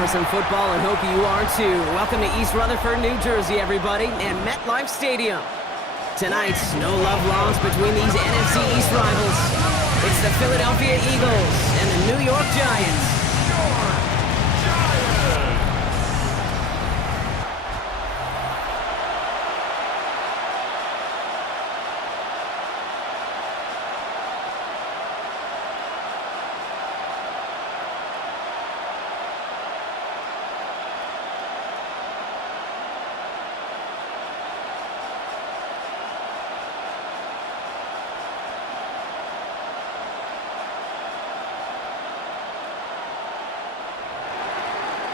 for some football and hope you are too. Welcome to East Rutherford, New Jersey, everybody, and MetLife Stadium. Tonight, no love lost between these NFC East rivals. It's the Philadelphia Eagles and the New York Giants.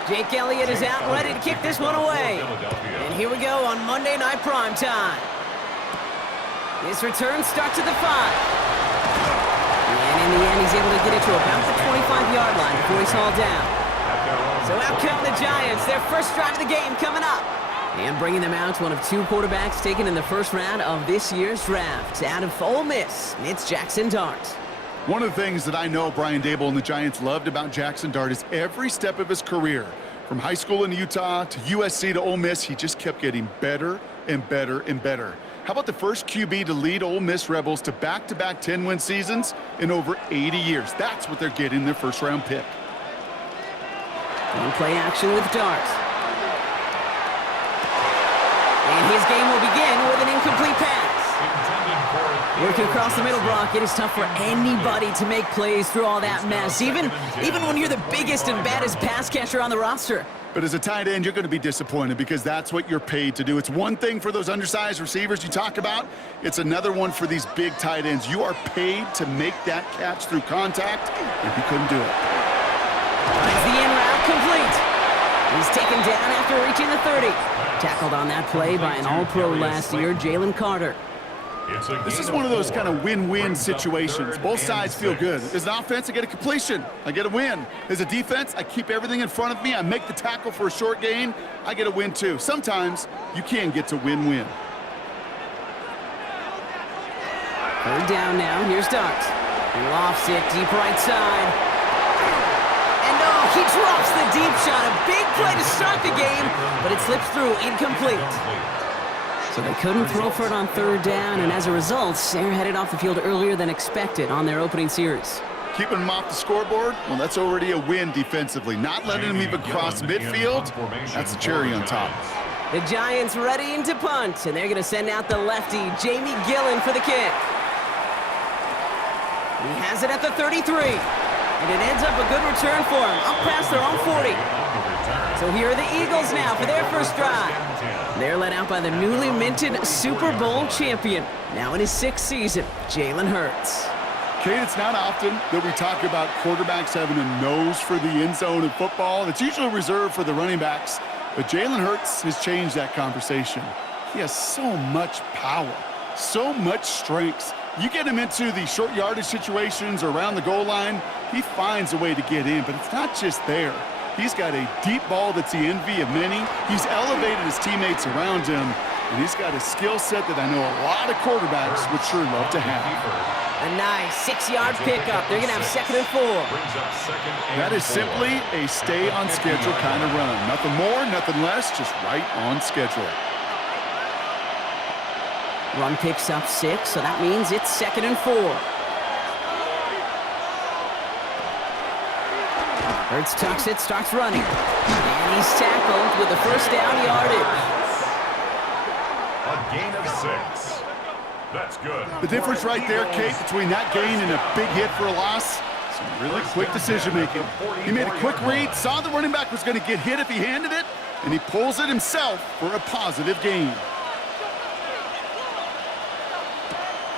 Jake Elliott is out ready to kick this one away. And here we go on Monday Night Primetime. This return starts at the 5. And in the end, he's able to get it to about the 25-yard line before he's hauled down. So out come the Giants, their first drive of the game coming up. And bringing them out, one of two quarterbacks taken in the first round of this year's draft. Out of Ole Miss, it's Jackson Dart. One of the things that I know Brian Dable and the Giants loved about Jackson Dart is every step of his career. From high school in Utah to USC to Ole Miss, he just kept getting better and better and better. How about the first QB to lead Ole Miss Rebels to back-to-back 10-win seasons in over 80 years? That's what they're getting their first-round pick. And play action with Dart. And his game will begin with an incomplete pass. Working across the middle block, it is tough for anybody to make plays through all that mess, even when you're the biggest and baddest pass catcher on the roster. But as a tight end, you're going to be disappointed because that's what you're paid to do. It's one thing for those undersized receivers you talk about. It's another one for these big tight ends. You are paid to make that catch through contact, and he couldn't do it. Finds the in route complete. He's taken down after reaching the 30. Tackled on that play by an All-Pro last year, Jalen Carter. This is one of those kind of win-win situations. Both sides feel good. As an offense, I get a completion. I get a win. As a defense, I keep everything in front of me. I make the tackle for a short gain. I get a win, too. Sometimes, you can get to win-win. Third down now. Here's Dart. He lofts it deep right side. And oh, he drops the deep shot. A big play to start the game, but it slips through incomplete. So they couldn't throw for it on third down, and as a result, they're headed off the field earlier than expected on their opening series. Keeping them off the scoreboard, well, that's already a win defensively. Not letting them even cross midfield, that's the cherry on top. The Giants readying to punt, and they're going to send out the lefty, Jamie Gillen, for the kick. He has it at the 33, and it ends up a good return for him, up past their own 40. So here are the Eagles now for their first drive. They're led out by the newly minted Super Bowl champion, now in his 6th season, Jalen Hurts. Kate, it's not often that we talk about quarterbacks having a nose for the end zone in football. It's usually reserved for the running backs, but Jalen Hurts has changed that conversation. He has so much power, so much strength. You get him into the short yardage situations or around the goal line, he finds a way to get in, but it's not just there. He's got a deep ball that's the envy of many. He's elevated his teammates around him, and he's got a skill set that I know a lot of quarterbacks would sure love to have. A nice 6-yard pickup. They're going to have 2nd and 4. That is simply a stay-on-schedule kind of run. Nothing more, nothing less, just right on schedule. Run picks up 6, so that means it's 2nd and 4. Hurts tucks it, starts running. And he's tackled with the first down yardage. A gain of 6. That's good. The difference right there, Kate, between that gain and a big hit for a loss, some really quick decision-making. He made a quick read, saw the running back was going to get hit if he handed it, and he pulls it himself for a positive gain.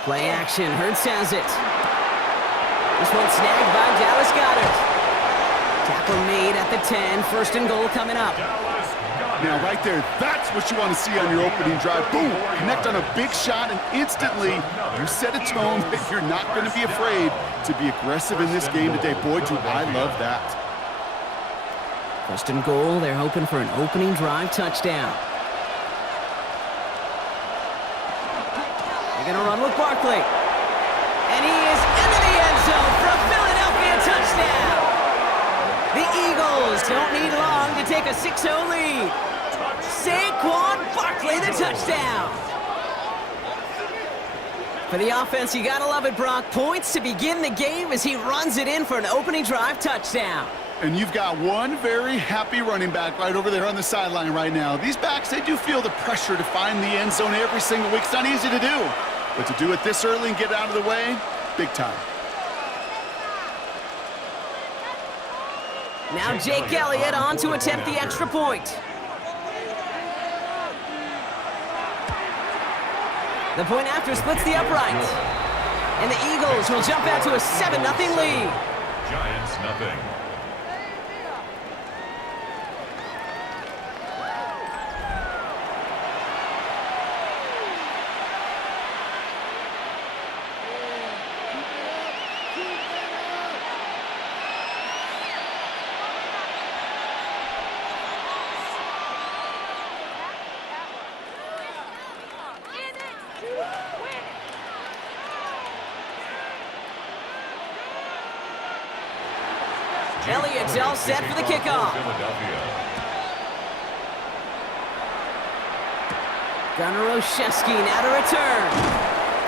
Play action, Hurts has it. This one snagged by Dallas Goedert. Tackle made at the 10, 1st and goal coming up. Now right there, that's what you want to see on your opening drive. Boom, connect on a big shot, and instantly you set a tone that you're not going to be afraid to be aggressive in this game today. Boy, do I love that. 1st and goal, they're hoping for an opening drive touchdown. They're going to run with Barkley. And he is into the end zone for a Philadelphia touchdown. The Eagles Eagles don't need long to take a 6-0 lead. Saquon Barkley, the touchdown. For the offense, you gotta love it, Brock. Points to begin the game as he runs it in for an opening drive touchdown. And you've got one very happy running back right over there on the sideline right now. These backs, they do feel the pressure to find the end zone every single week. It's not easy to do, but to do it this early and get out of the way, big time. Now Jake Elliott on to attempt the extra point. The point after splits the upright. And the Eagles will jump out to a 7-0 lead. Giants nothing. Elliott's all set for the kickoff. Gunnar Olszewski now to return.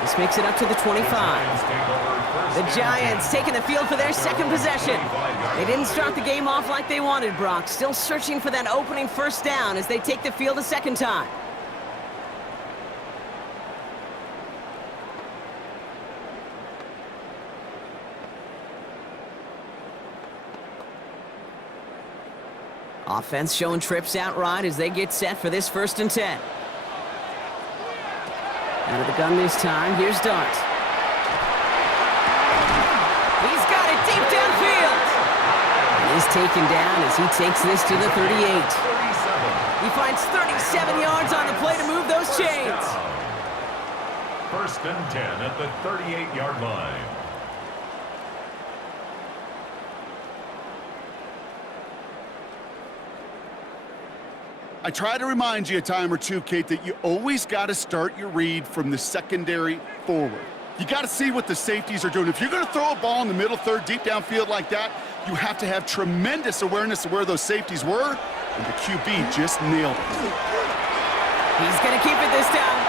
This makes it up to the 25. The Giants taking the field for their second possession. They didn't start the game off like they wanted, Brock. Still searching for that opening first down as they take the field a second time. Offense showing trips out right as they get set for this 1st and 10. Out of the gun this time, here's Dart. He's got it deep downfield. He's taken down as he takes this to the 38. He finds 37 yards on the play to move those chains. 1st and 10 at the 38-yard line. I try to remind you a time or two, Kate, that you always got to start your read from the secondary forward. You got to see what the safeties are doing. If you're going to throw a ball in the middle third, deep downfield like that, you have to have tremendous awareness of where those safeties were, and the QB just nailed it. He's going to keep it this time.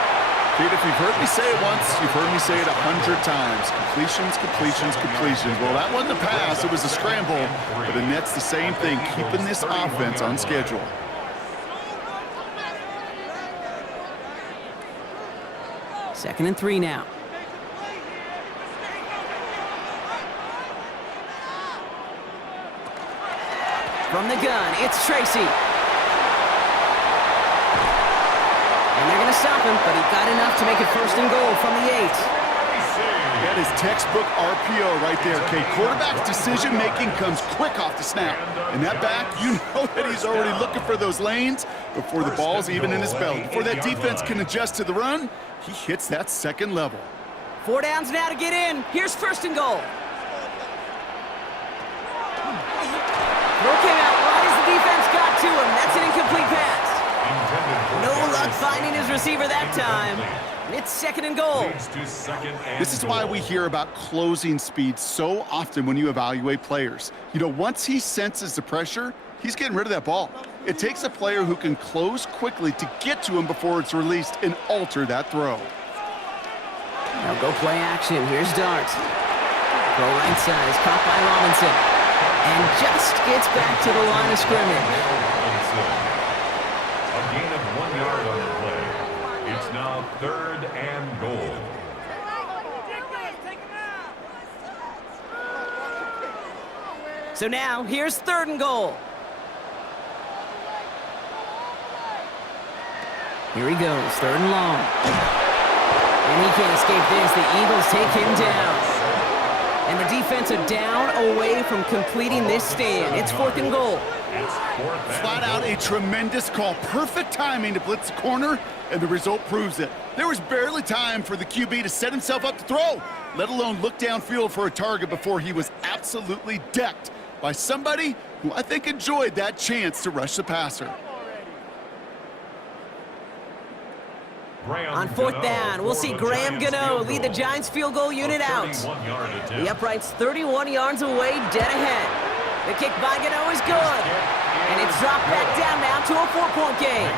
Kate, if you've heard me say it once, you've heard me say it 100 times. Completions, completions, completions. Well, that wasn't a pass. It was a scramble, but the net's the same thing, keeping this offense on schedule. 2nd and 3 now. From the gun, it's Tracy. And they're going to stop him, but he got enough to make it 1st and goal from the 8. That is textbook RPO right there, Kate. Quarterback's decision-making comes quick off the snap. And that back, you know that he's already looking for those lanes before the ball's even in his belt. Before that defense can adjust to the run, he hits that second level. 4 downs now to get in. Here's 1st and goal. Throw came out right as the defense got to him. That's an incomplete pass. No luck finding his receiver that time. It's 2nd and goal. This is why we hear about closing speed so often when you evaluate players. You know, once he senses the pressure, he's getting rid of that ball. It takes a player who can close quickly to get to him before it's released and alter that throw. Now go play action. Here's Dart. Throw right side is caught by Robinson. And just gets back to the line of scrimmage. A gain of 1 yard on the play. It's now 3rd and goal. So now, here's 3rd and goal. Here he goes, 3rd and long. And he can't escape this. The Eagles take him down. And the defense are down away from completing this stand. It's 4th and goal. Flat out a tremendous call. Perfect timing to blitz the corner, and the result proves it. There was barely time for the QB to set himself up to throw, let alone look downfield for a target before he was absolutely decked by somebody who I think enjoyed that chance to rush the passer. On 4th down, we'll see Graham Gano lead the Giants field goal unit out. The upright's 31 yards away, dead ahead. The kick by Gano is good. And it's dropped back down now to a 4-point game.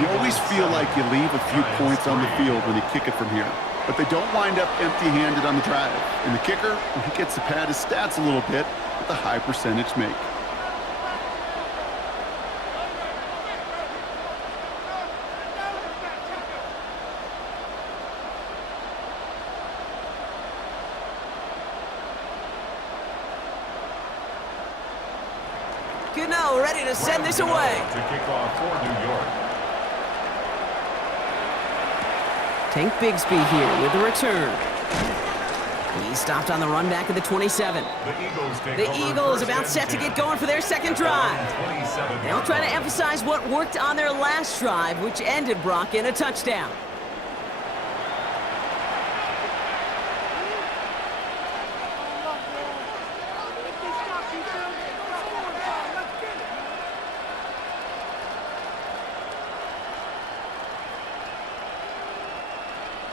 You always feel like you leave a few points on the field when you kick it from here. But they don't wind up empty-handed on the drive. And the kicker, he gets to pad his stats a little bit with a high percentage make. Gano ready to send this away. To kick off for New York. Tank Bigsby here with the return. He stopped on the run back of the 27. The Eagles about set to get going for their second drive. They'll try to emphasize what worked on their last drive, which ended, Brock, in a touchdown.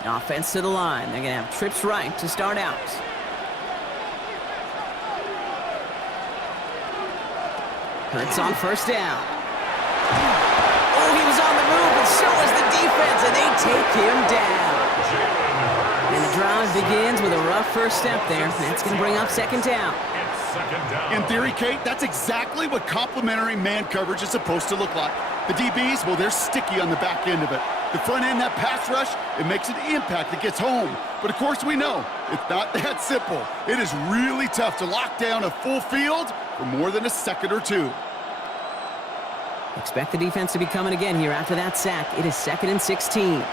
Offense to the line. They're going to have trips right to start out. Hurts on first down. Oh, he was on the move, but so was the defense, and they take him down. And the drive begins with a rough first step there. That's going to bring up second down. In theory, Kate, that's exactly what complementary man coverage is supposed to look like. The DBs, well, they're sticky on the back end of it. The front end, that pass rush, it makes an impact that gets home. But of course we know, it's not that simple. It is really tough to lock down a full field for more than a second or two. Expect the defense to be coming again here after that sack. It is 2nd and 16.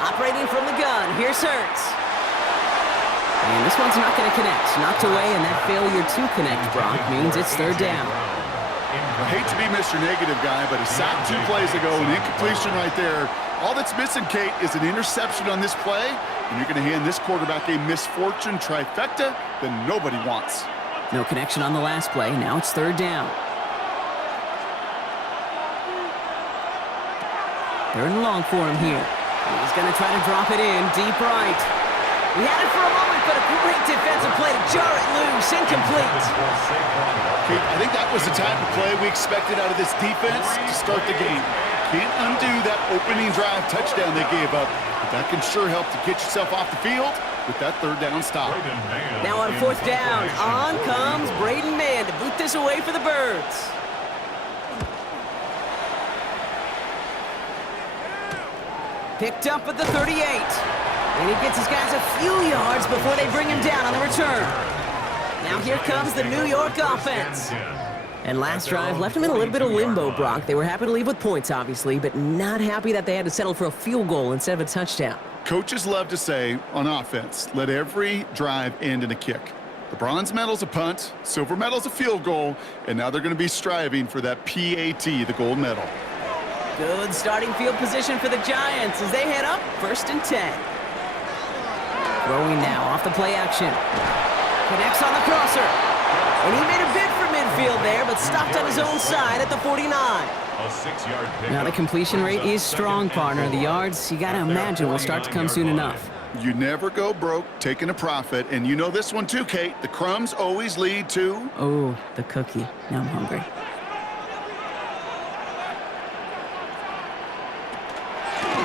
Operating from the gun, here's Hurts. And this one's not going to connect. Knocked away, and that failure to connect, Brock, means it's third down. I hate to be Mr. Negative guy, but a sack 2 plays ago, an incompletion right there. All that's missing, Kate, is an interception on this play, and you're going to hand this quarterback a misfortune trifecta that nobody wants. No connection on the last play. Now it's third down. Third and long for him here. He's going to try to drop it in deep right. He had it for a moment, but a great defensive play to jar it loose. Incomplete. Kate, I think that was the type of play we expected out of this defense to start the game. Can't undo that opening drive touchdown they gave up, but that can sure help to get yourself off the field with that third down stop. Now on fourth down, on comes Braden Mann to boot this away for the Birds. Picked up at the 38. And he gets his guys a few yards before they bring him down on the return. Now here comes the New York offense. And last drive left them in a little bit of limbo, Brock. They were happy to leave with points, obviously, but not happy that they had to settle for a field goal instead of a touchdown. Coaches love to say, on offense, let every drive end in a kick. The bronze medal's a punt, silver medal's a field goal, and now they're going to be striving for that PAT, the gold medal. Good starting field position for the Giants as they head up 1st and 10. Throwing now off the play action. Connects on the crosser. And he made a bid for midfield there, but stopped on his own side at the 49. A 6-yard pickup. Now the completion rate is strong, partner. The yards, you got to imagine, will start to come soon enough. You never go broke taking a profit, and you know this one too, Kate. The crumbs always lead to... Oh, the cookie. Now I'm hungry.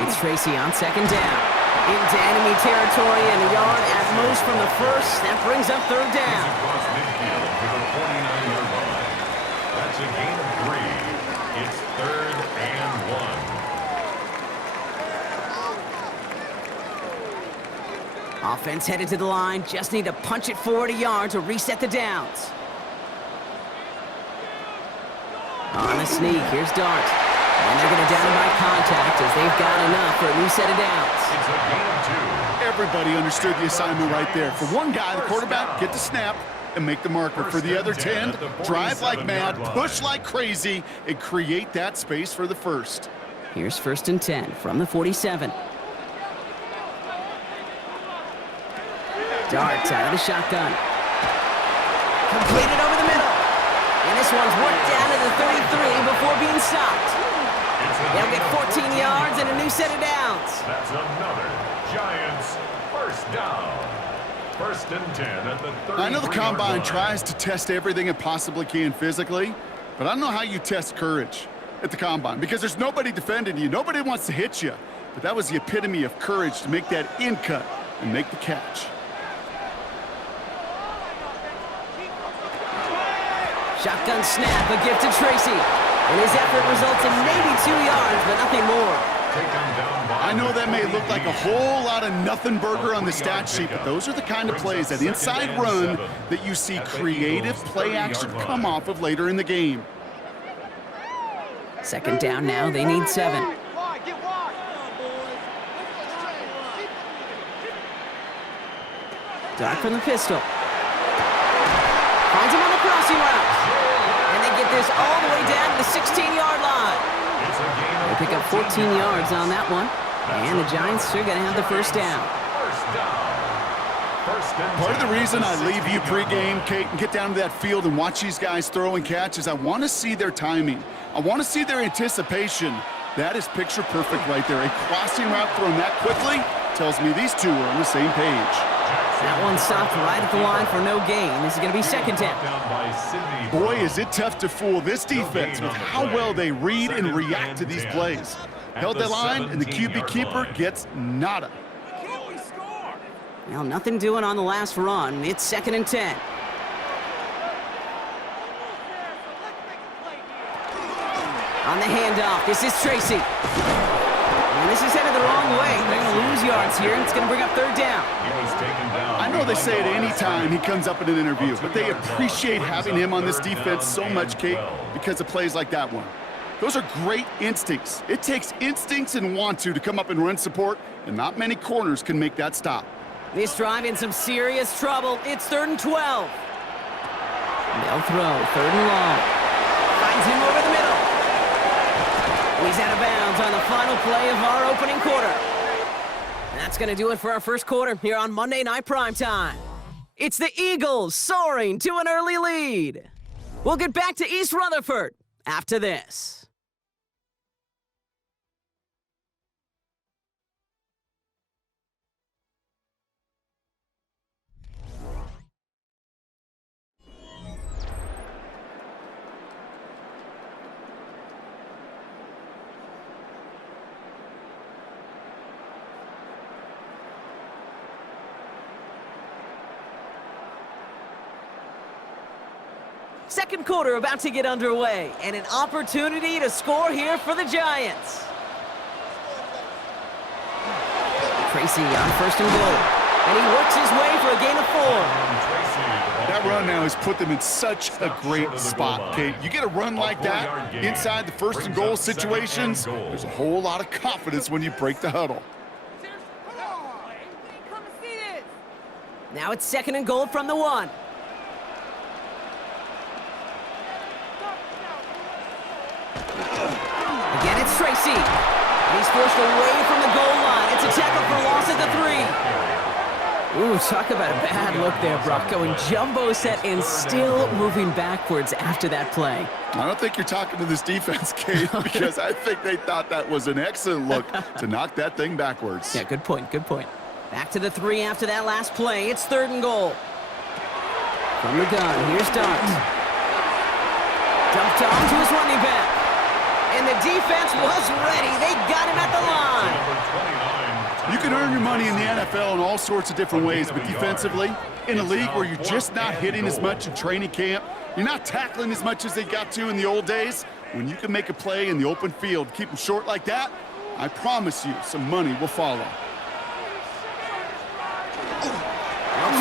It's Tracy on second down. Into enemy territory and a yard at most from the first. That brings up third down. Across midfield to the 49-yard line. That's a gain of 3. It's 3rd and 1. Offense headed to the line. Just need to punch it forward a yard to reset the downs. On the sneak, here's Dart. And they're going to down him by contact as they've got enough for a new set of downs. It's a gain of 2. Everybody understood the assignment right there. For one guy, the quarterback, get the snap and make the marker. For the other 10, drive like mad, push like crazy, and create that space for the first. Here's 1st and 10 from the 47. Darts out of the shotgun. Completed over the middle. And this one's worked down to the 33 before being stopped. They'll get 14 yards and a new set of downs. That's another Giants first down. First and 10 at the 33-yard I know the combine line. tries to test everything it possibly can physically, but I don't know how you test courage at the combine because there's nobody defending you. Nobody wants to hit you. But that was the epitome of courage to make that in cut and make the catch. Shotgun snap, a gift to Tracy. And his effort results in maybe 2 yards, but nothing more. I know that may look like a whole lot of nothing burger on the stat sheet, but those are the kind of plays, that inside run, that you see creative play action come off of later in the game. Second down now, they need 7. Dart from the pistol. Finds him on the crossing route. And they get this all the way down to the 16-yard line. They pick up 14 yards on that one. And the Giants are going to have the first down. Part of the reason I leave you pregame, Kate, and get down to that field and watch these guys throw and catch is I want to see their timing. I want to see their anticipation. That is picture perfect right there. A crossing route thrown that quickly tells me these two are on the same page. That one stopped right at the line for no gain. This is going to be second down. Boy, is it tough to fool this defense with how well they read and react to these plays. Held that line, and the QB keeper gets nada. Well, nothing doing on the last run. It's second and 10. On the handoff, this is Tracy. And this is headed the wrong way. They're going to lose yards here, and it's going to bring up third down. I know they say it any time he comes up in an interview, but they appreciate having him on this defense so much, Kate, because of plays like that one. Those are great instincts. It takes instincts and want to come up and run support, and not many corners can make that stop. This drive in some serious trouble. It's third and 12. They'll throw, third and long. Finds him over the middle. He's out of bounds on the final play of our opening quarter. That's going to do it for our first quarter here on Monday Night Primetime. It's the Eagles soaring to an early lead. We'll get back to East Rutherford after this. Second quarter about to get underway, and an opportunity to score here for the Giants. Tracy on first and goal, and he works his way for a gain of 4. That run now has put them in such a great spot, Kate. You get a run like that inside the first and goal situations, there's a whole lot of confidence when you break the huddle. Now it's second and goal from the 1. Again, it's Tracy. And he's forced away from the goal line. It's a tackle for loss at the 3. Ooh, talk about a bad look there, Brock. Going jumbo set and still moving backwards after that play. I don't think you're talking to this defense, Kate, because I think they thought that was an excellent look to knock that thing backwards. Yeah, good point, good point. Back to the 3 after that last play. It's third and goal. From the gun, here's Dart. Dumped off to his running back. And the defense was ready. They got him at the line. You can earn your money in the NFL in all sorts of different ways, but defensively, in a league where you're just not hitting as much in training camp, you're not tackling as much as they got to in the old days, when you can make a play in the open field, keep them short like that, I promise you some money will follow. They'll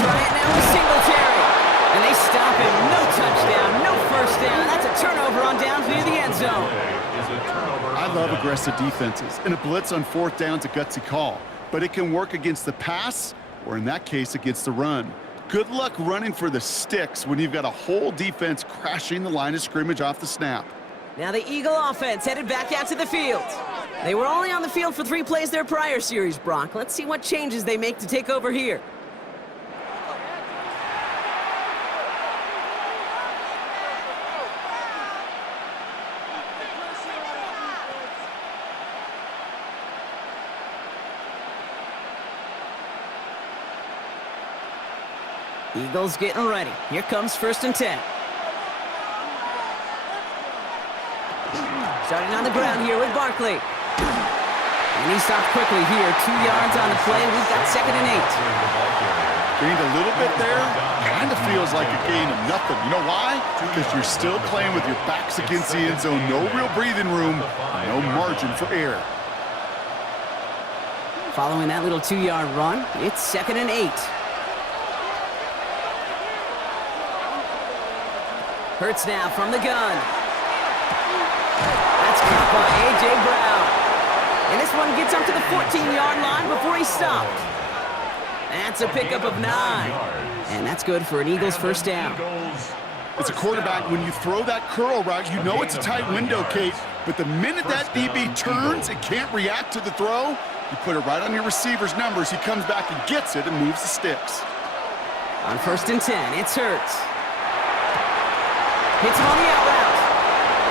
try it now with Singletary. And they stop him. No touchdown, no first down. That's a turnover on downs near the end zone. I love aggressive defenses, and a blitz on fourth down's a gutsy call, but it can work against the pass, or in that case, against the run. Good luck running for the sticks when you've got a whole defense crashing the line of scrimmage off the snap. Now the Eagle offense headed back out to the field. They were only on the field for 3 plays their prior series, Brock. Let's see what changes they make to take over here. Eagles getting ready. Here comes 1st and 10. Starting on the ground here with Barkley. And he stopped quickly here. 2 yards on the play. We've got 2nd and 8. Gained a little bit there. Kind of feels like a gain of nothing. You know why? Because you're still playing with your backs against the end zone. No real breathing room. No margin for error. Following that little 2-yard run, it's 2nd and 8. Hurts now from the gun. That's caught by A.J. Brown. And this one gets up to the 14-yard line before he stopped. That's a pickup of 9. And that's good for an Eagles 1st down. As a quarterback, when you throw that curl route, you know it's a tight window, Kate. But the minute that DB turns and can't react to the throw, you put it right on your receiver's numbers. He comes back and gets it and moves the sticks. On 1st and 10, it's Hurts. Hits him on the out route.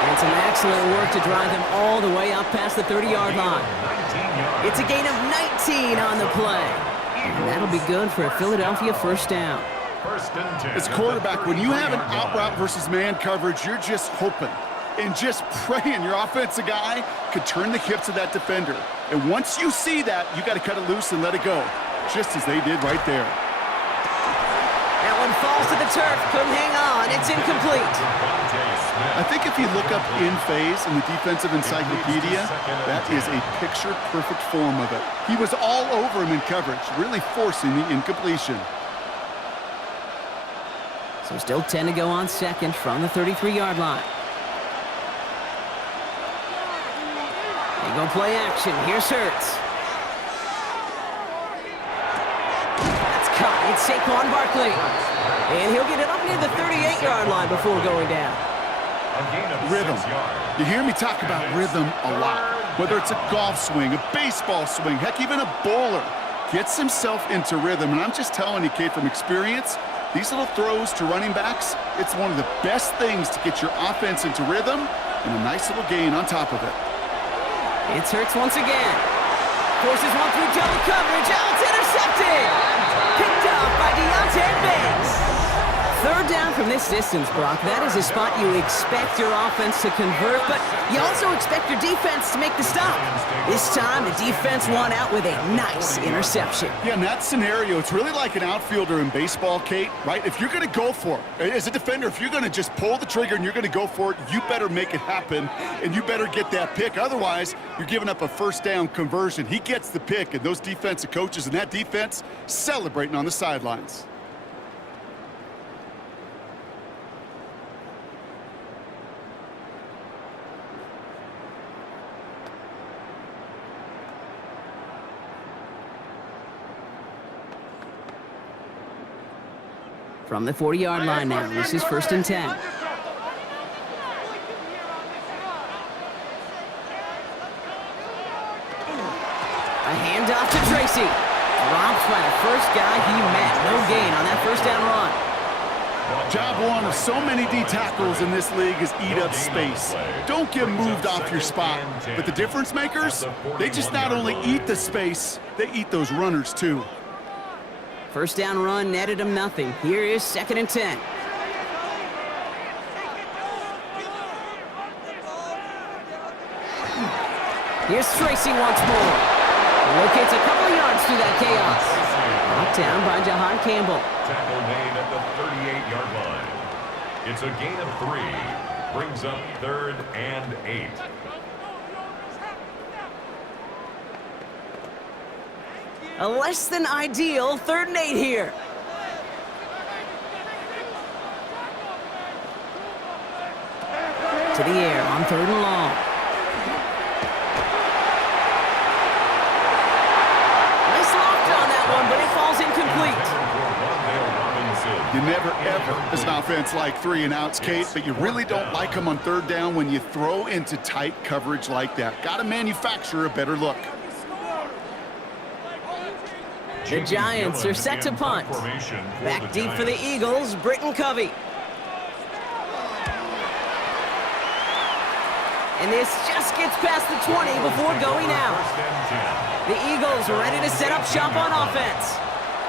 And some excellent work to drive him all the way up past the 30-yard line. It's a gain of 19 on the play. And that'll be good for a Philadelphia 1st down. As a quarterback, when you have an out route versus man coverage, you're just hoping and just praying your offensive guy could turn the hips of that defender. And once you see that, you got to cut it loose and let it go, just as they did right there. That one falls to the turf. Couldn't hang on. It's incomplete. I think if you look up in phase in the defensive encyclopedia, that is a picture-perfect form of it. He was all over him in coverage, really forcing the incompletion. So still 10 to go on 2nd from the 33-yard line. They go play action. Here's Hurts. That's caught. It's Saquon Barkley. And he'll get it up near the 38-yard line before going down. Rhythm. You hear me talk about rhythm a lot. Whether it's a golf swing, a baseball swing, heck, even a bowler gets himself into rhythm. And I'm just telling you, Kate, from experience, these little throws to running backs, it's one of the best things to get your offense into rhythm and a nice little gain on top of it. It's Hurts once again. Forces one through double coverage. Oh, it's intercepted. Picked up by Deontay Banks. 3rd down from this distance, Brock. That is a spot you expect your offense to convert, but you also expect your defense to make the stop. This time, the defense won out with a nice interception. Yeah, in that scenario, it's really like an outfielder in baseball, Kate, right? If you're going to go for it, as a defender, if you're going to just pull the trigger and you're going to go for it, you better make it happen, and you better get that pick. Otherwise, you're giving up a 1st down conversion. He gets the pick, and those defensive coaches and that defense celebrating on the sidelines. From the 40-yard line now, this is 1st and 10. A handoff to Tracy. Dropped by the first guy he met. No gain on that 1st down run. Job one of so many D tackles in this league is eat up space. Don't get moved off your spot. But the difference makers, they just not only eat the space, they eat those runners too. 1st down run netted him nothing. Here is 2nd and 10. Here's Tracy once more. Locates a couple of yards through that chaos. Knocked down by Jahan Campbell. Tackle made at the 38-yard line. It's a gain of 3. Brings up 3rd and 8. A less than ideal 3rd and 8 here. To the air on 3rd and long. Nice loft on that one, but it falls incomplete. You never, ever, as an offense, like 3 and outs, Kate, but you really don't like them on 3rd down when you throw into tight coverage like that. Got to manufacture a better look. The Giants are set to punt. Back deep for the Eagles, Britton Covey. And this just gets past the 20 before going out. The Eagles are ready to set up shop on offense.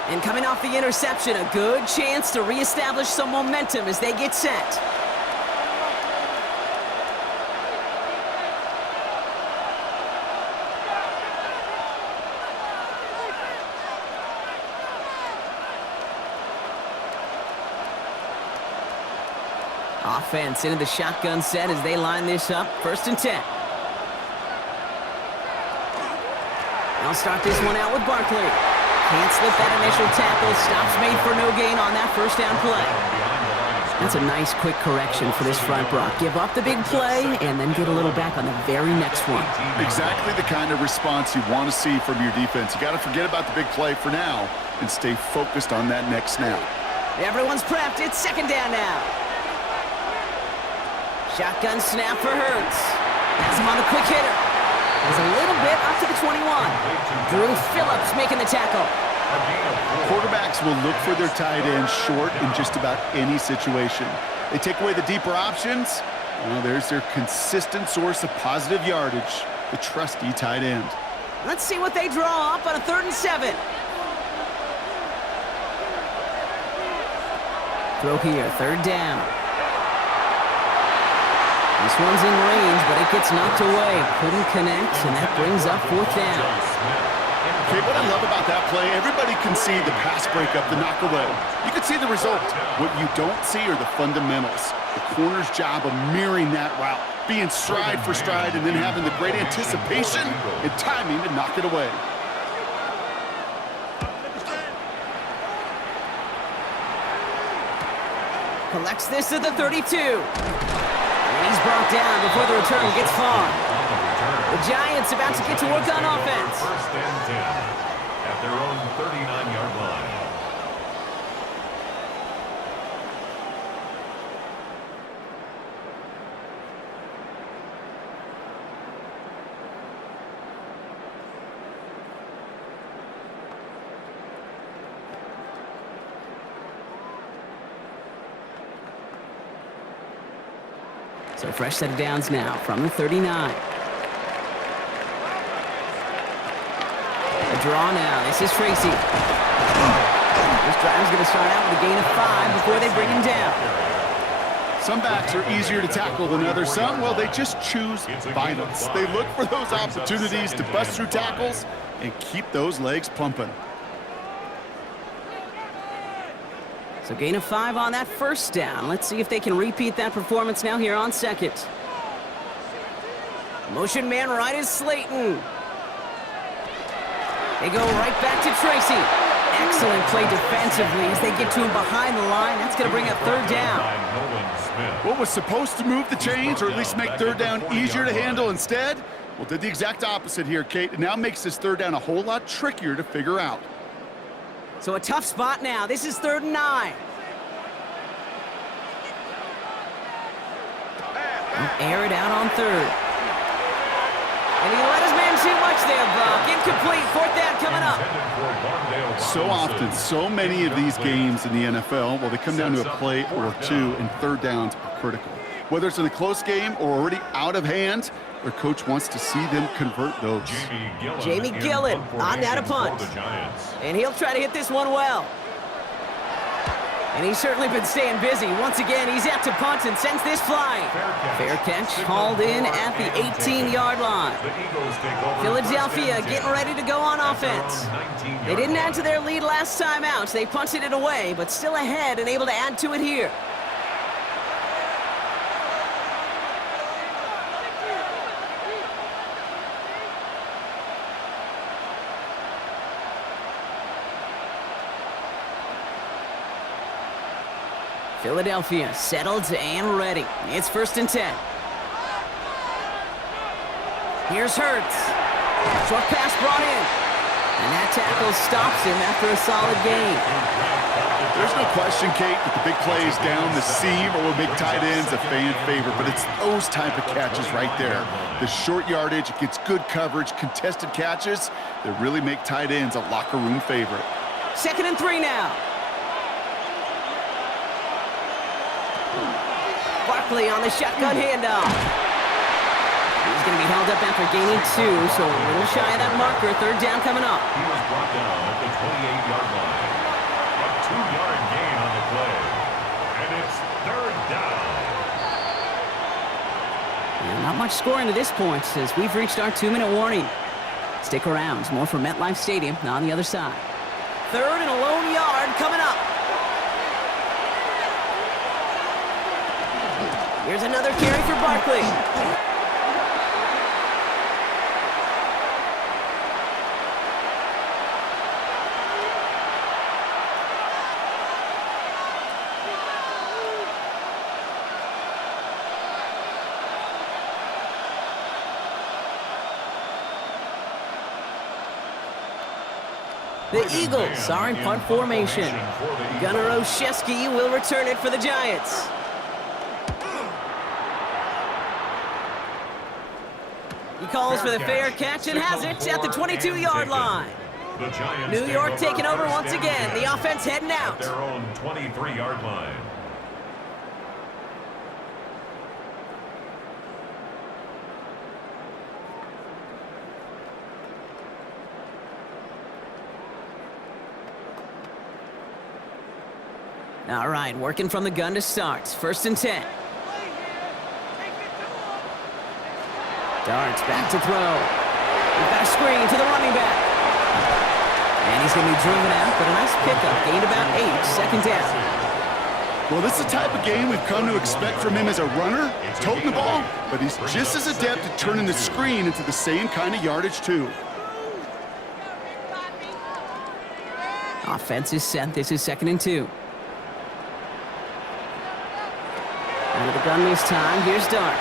And coming off the interception, a good chance to reestablish some momentum as they get set. Offense into the shotgun set as they line this up. 1st and 10. They'll start this one out with Barkley. Can't slip that initial tackle. Stops made for no gain on that 1st down play. That's a nice quick correction for this front, Brock. Give up the big play and then get a little back on the very next one. Exactly the kind of response you want to see from your defense. You got to forget about the big play for now and stay focused on that next snap. Everyone's prepped. It's 2nd down now. Shotgun snap for Hurts. Has him on a quick hitter. Has a little bit up to the 21. Drew Phillips making the tackle. Quarterbacks will look for their tight end short in just about any situation. They take away the deeper options. Well, there's their consistent source of positive yardage, the trusty tight end. Let's see what they draw up on a 3rd and 7. Throw here, 3rd down. This one's in range, but it gets knocked away. Couldn't connect, and that brings up 4th down. Okay, what I love about that play, everybody can see the pass breakup, the knockaway. You can see the result. What you don't see are the fundamentals. The corner's job of mirroring that route, being stride for stride, and then having the great anticipation and timing to knock it away. Collects this at the 32. And he's brought down before the return gets far. The Giants about to get to work on offense. 1st and 10 at their own 39-yard line. So fresh set of downs now from the 39. A draw now. This is Tracy. This drive's going to start out with a gain of 5 before they bring him down. Some backs are easier to tackle than others. Some, well, they just choose violence. They look for those opportunities to bust through tackles and keep those legs pumping. So gain of 5 on that 1st down. Let's see if they can repeat that performance now here on 2nd. Motion man right is Slayton. They go right back to Tracy. Excellent play defensively as they get to him behind the line. That's going to bring up 3rd down. What was supposed to move the chains or at least make 3rd down easier to handle instead? Well, did the exact opposite here, Kate. It now makes this 3rd down a whole lot trickier to figure out. So a tough spot now. This is 3rd and 9. Air it out on 3rd. And he let his man too much there, Brock. Incomplete. 4th down coming up. So often, so many of these games in the NFL, well, they come down to a play or two, and 3rd downs are critical. Whether it's in a close game or already out of hand, their coach wants to see them convert those. Jamie Gillen on down to punt. And he'll try to hit this one well. And he's certainly been staying busy. Once again, he's out to punt and sends this flying. Fair catch hauled in at the 18-yard line. Philadelphia getting ready to go on offense. They didn't add to their lead last time out. They punted it away, but still ahead and able to add to it here. Philadelphia settled and ready. It's 1st and 10. Here's Hurts. Short pass brought in. And that tackle stops him after a solid gain. There's no question, Kate, that the big plays down the seam or big tight ends a fan favorite, but it's those type of catches right there. The short yardage, it gets good coverage, contested catches that really make tight ends a locker room favorite. 2nd and 3 now. Barkley on the shotgun handoff. He's going to be held up after gaining 2, so a little shy of that marker. 3rd down coming up. He was brought down at the 28-yard line. Not much scoring to this point as we've reached our 2-minute warning. Stick around. More from MetLife Stadium on the other side. 3rd and a lone yard coming up. Here's another carry for Barkley. The Eagles are in punt formation. Gunnar Olszewski will return it for the Giants. He calls for the fair catch and has it at the 22-yard line. New York taking over once again. The offense heading out. Their own 23-yard line. All right, working from the gun to start. 1st and 10. Darts back to throw. We've got a screen to the running back. And he's going to be driven out, but a nice pickup. Gained about 8, 2nd down. Well, this is the type of game we've come to expect from him as a runner, toting the ball, but he's just as adept at turning the screen into the same kind of yardage, too. Offense is set. This is 2nd and 2. Out of the gun this time. Here's Dart.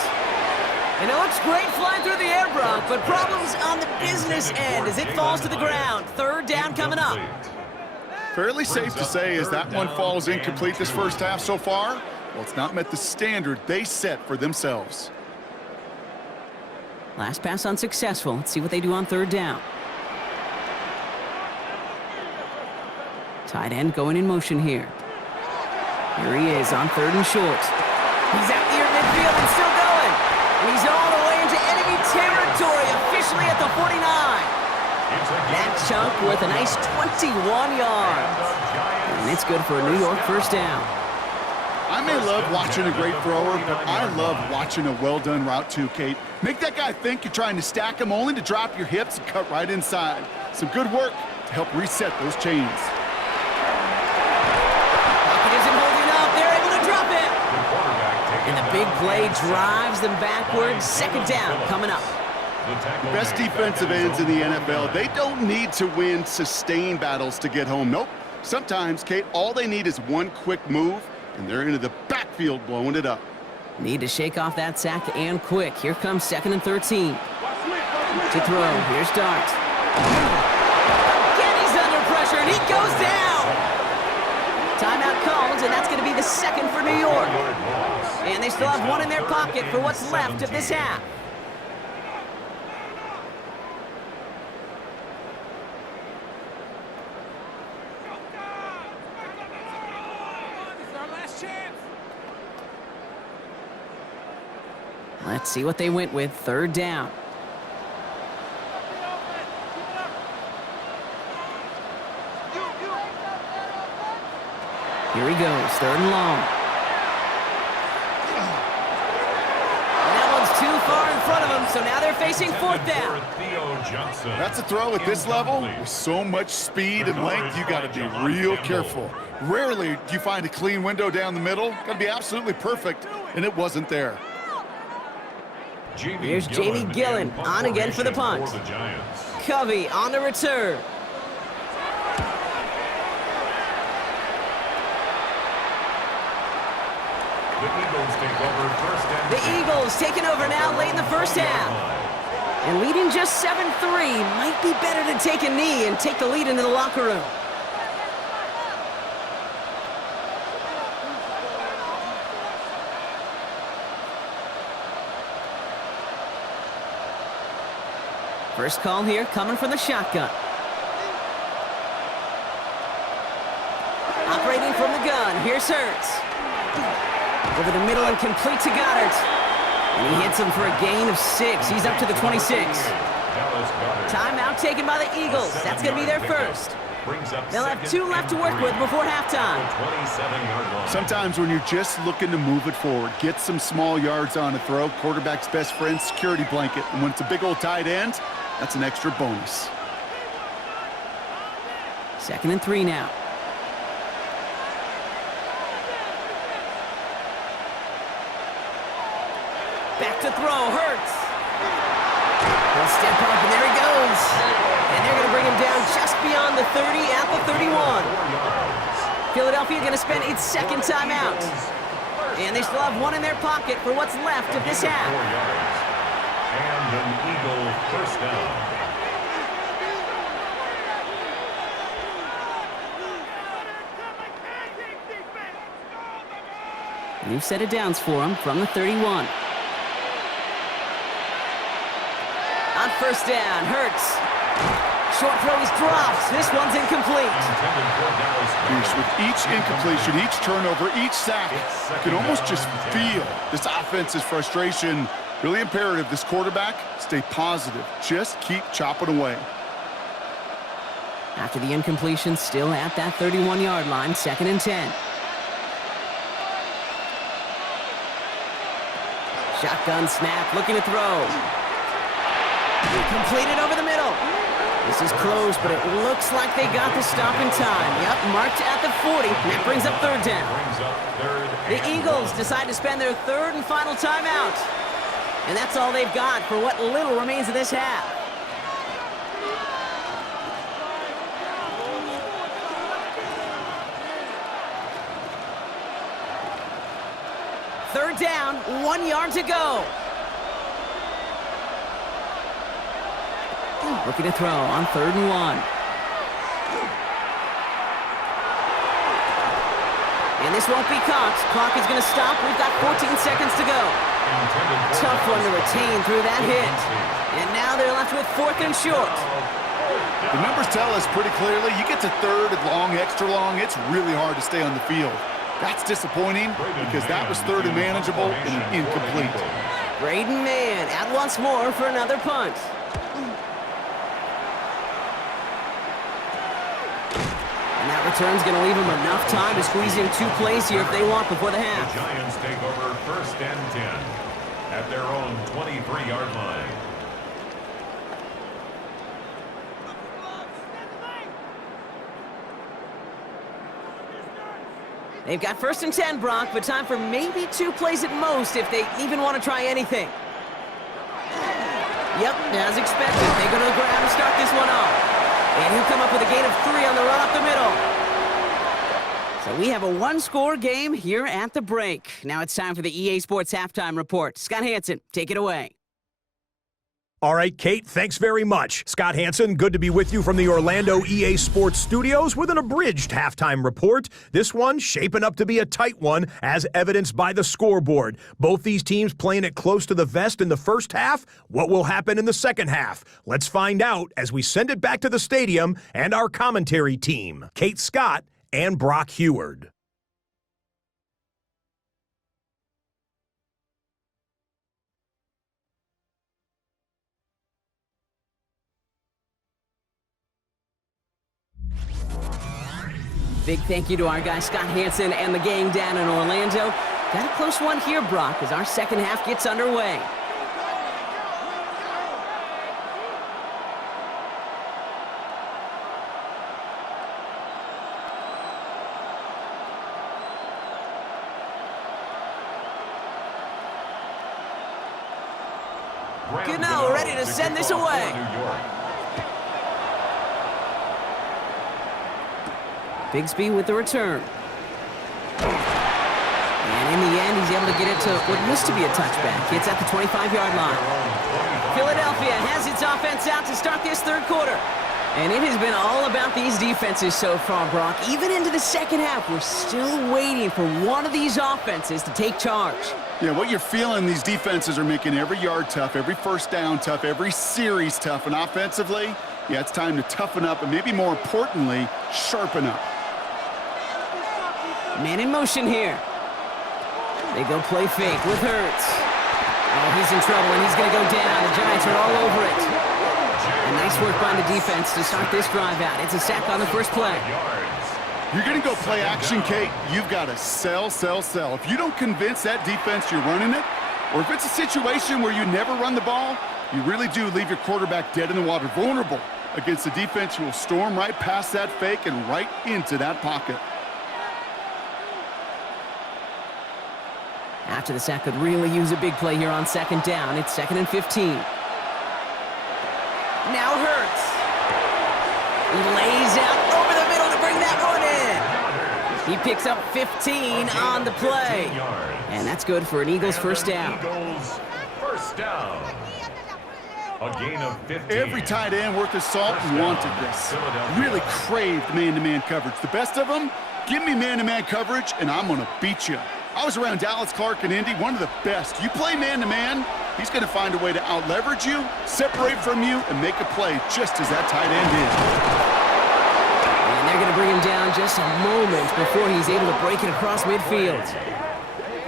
And it looks great flying through the air, Brock, but problems on the business end as it falls to the ground. 3rd down coming up. Fairly safe to say as that one falls incomplete this first half so far, well, it's not met the standard they set for themselves. Last pass unsuccessful. Let's see what they do on 3rd down. Tight end going in motion here. Here he is on 3rd and short. He's out near midfield and still going. And he's all the way into enemy territory, officially at the 49. That chunk with a nice 21 yards. And it's good for a New York 1st down. I may love watching a great thrower, but I love watching a well-done route too, Kate. Make that guy think you're trying to stack him only to drop your hips and cut right inside. Some good work to help reset those chains. Pocket isn't holding up. They're able to drop it. And the big play drives them backwards. 2nd down coming up. The best defensive ends in the NFL, they don't need to win sustained battles to get home. Nope. Sometimes, Kate, all they need is one quick move, and they're into the backfield blowing it up. Need to shake off that sack and quick. Here comes 2nd and 13. To throw. Here's Dart. Again, he's under pressure, and he goes down. Timeout called, and that's going to be the 2nd for New York. And they still have one in their pocket for what's left of this half. Let's see what they went with. 3rd down. Here he goes. 3rd and long. And that one's too far in front of him, so now they're facing 4th down. That's a throw at this level. With so much speed and length, you got to be real careful. Rarely do you find a clean window down the middle. Got to be absolutely perfect, and it wasn't there. Here's Jamie Gillen on again for the punt. Covey on the return. The Eagles taking over now late in the 1st half. And leading just 7-3, might be better to take a knee and take the lead into the locker room. First call here coming from the shotgun. Operating from the gun, here's Hurts. Over the middle and complete to Goddard. And he hits him for a gain of 6. He's up to the 26. Timeout taken by the Eagles. That's going to be their first. brings up They'll have 2 second left to and work 3 with before halftime. at the 27-yard line. Sometimes when you're just looking to move it forward, get some small yards on a throw, quarterback's best friend, security blanket. And when it's a big old tight end, that's an extra bonus. 2nd and 3 now. Back to throw, Hurts. He'll step up, and there he goes. And they're going to bring him down just beyond the 30 at the 31. Philadelphia going to spend its 2nd timeout. And they still have 1 in their pocket for what's left of this half. 4 yards. And an Eagle first down. New set of downs for him from the 31. On 1st down, Hurts. Short throw is dropped. This one's incomplete. Pierce, with each incompletion, each turnover, each sack, you can almost just feel this offense's frustration. Really imperative, this quarterback, stay positive. Just keep chopping away. After the incompletion, still at that 31-yard line, 2nd and 10. Shotgun snap, looking to throw. Completed over the middle. This is close, but it looks like they got the stop in time. Yep, marked at the 40. And that brings up 3rd down. The Eagles decide to spend their 3rd and final timeout. And that's all they've got for what little remains of this half. Third down, 1 yard to go. Looking to throw on 3rd and 1. And this won't be caught. Clock is going to stop. We've got 14 seconds to go. Tough one to retain through that hit. And now they're left with 4th and short. The numbers tell us pretty clearly, you get to 3rd and long, extra long, it's really hard to stay on the field. That's disappointing because that was 3rd and manageable and an incomplete. Braden Mann out once more for another punt. And that return's going to leave them enough time to squeeze in 2 plays here if they want before the half. The Giants take over 1st and 10 at their own 23-yard line. They've got 1st and 10, Brock, but time for maybe 2 plays at most if they even want to try anything. Yep, as expected, they go to the ground to start this one off. And he'll come up with a gain of 3 on the run up the middle. So we have a 1-score game here at the break. Now it's time for the EA Sports Halftime Report. Scott Hansen, take it away. All right, Kate, thanks very much. Scott Hansen, good to be with you from the Orlando EA Sports Studios with an abridged halftime report. This one shaping up to be a tight one, as evidenced by the scoreboard. Both these teams playing it close to the vest in the first half. What will happen in the second half? Let's find out as we send it back to the stadium and our commentary team, Kate Scott and Brock Heward. Big thank you to our guy Scott Hansen and the gang down in Orlando. Got a close one here, Brock, as our second half gets underway. Gano ready to send this away. Bigsby with the return. And in the end, he's able to get it to what used to be a touchback. It's at the 25-yard line. Philadelphia has its offense out to start this 3rd quarter. And it has been all about these defenses so far, Brock. Even into the second half, we're still waiting for one of these offenses to take charge. Yeah, what you're feeling, these defenses are making every yard tough, every 1st down tough, every series tough. And offensively, yeah, it's time to toughen up and maybe more importantly, sharpen up. Man in motion here. They go play fake with Hurts. Oh, he's in trouble, and he's going to go down. The Giants are all over it. And nice work by the defense to start this drive out. It's a sack on the first play. You're going to go play action, Kate. You've got to sell, sell, sell. If you don't convince that defense you're running it, or if it's a situation where you never run the ball, you really do leave your quarterback dead in the water, vulnerable against a defense who will storm right past that fake and right into that pocket. After the sack, could really use a big play here on second down. It's 2nd and 15. Now Hurts. He lays out over the middle to bring that one in. He picks up 15 on the play. And that's good for an Eagles first down. Eagles first down. A gain of 15. Every tight end worth his salt wanted this. Really craved man-to-man coverage. The best of them, give me man-to-man coverage, and I'm going to beat you. I was around Dallas Clark and Indy, one of the best. You play man-to-man, he's going to find a way to out-leverage you, separate from you, and make a play just as that tight end did. And they're going to bring him down just a moment before he's able to break it across midfield.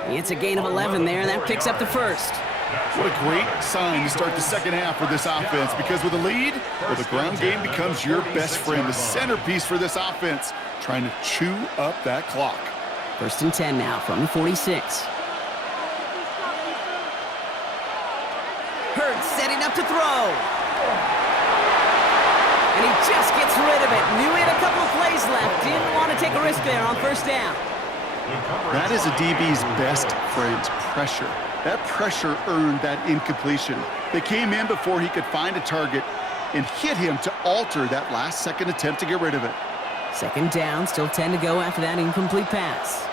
It's a gain of 11 there, and that picks up the first. What a great sign to start the second half for this offense, because with a lead, well, the ground game becomes your best friend, the centerpiece for this offense, trying to chew up that clock. 1st and 10 now from the 46. Hurts setting up to throw. And he just gets rid of it. Knew he had a couple of plays left. Didn't want to take a risk there on first down. That is a DB's best friend, pressure. That pressure earned that incompletion. They came in before he could find a target and hit him to alter that last-second attempt to get rid of it. 2nd down, still 10 to go after that incomplete pass.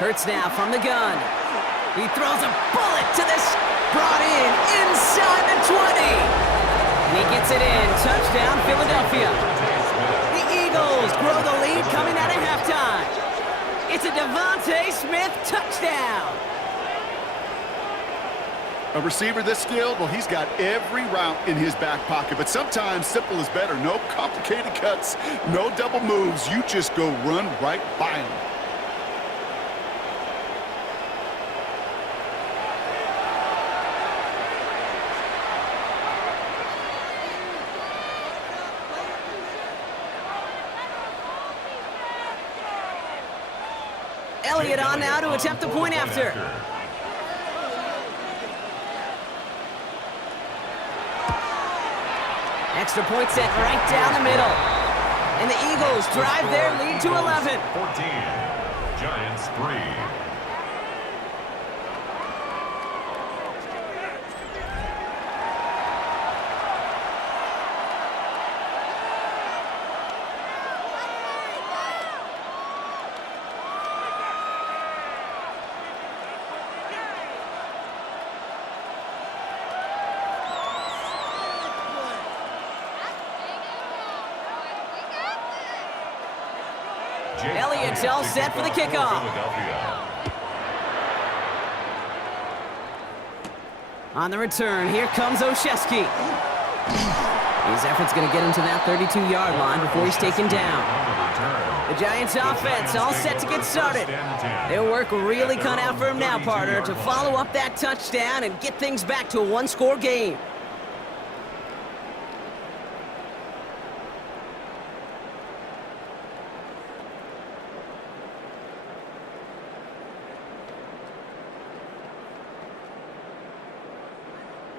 Hurts now from the gun. He throws a bullet to this. Brought in inside the 20. And he gets it in. Touchdown, Philadelphia. The Eagles grow the lead coming out of halftime. It's a Devontae Smith touchdown. A receiver this skilled, well, he's got every route in his back pocket. But sometimes simple is better. No complicated cuts, no double moves. You just go run right by him. Elliott on now to attempt the point after. Extra point set right down the middle. And the Eagles drive their lead to 11. 14. Giants 3. Elliott's all set for the kickoff. On the return, here comes Olszewski. His effort's going to get him to that 32-yard line before he's taken down. The Giants offense all set to get started. Their work really cut out for him now, partner, to follow up that touchdown and get things back to a one-score game.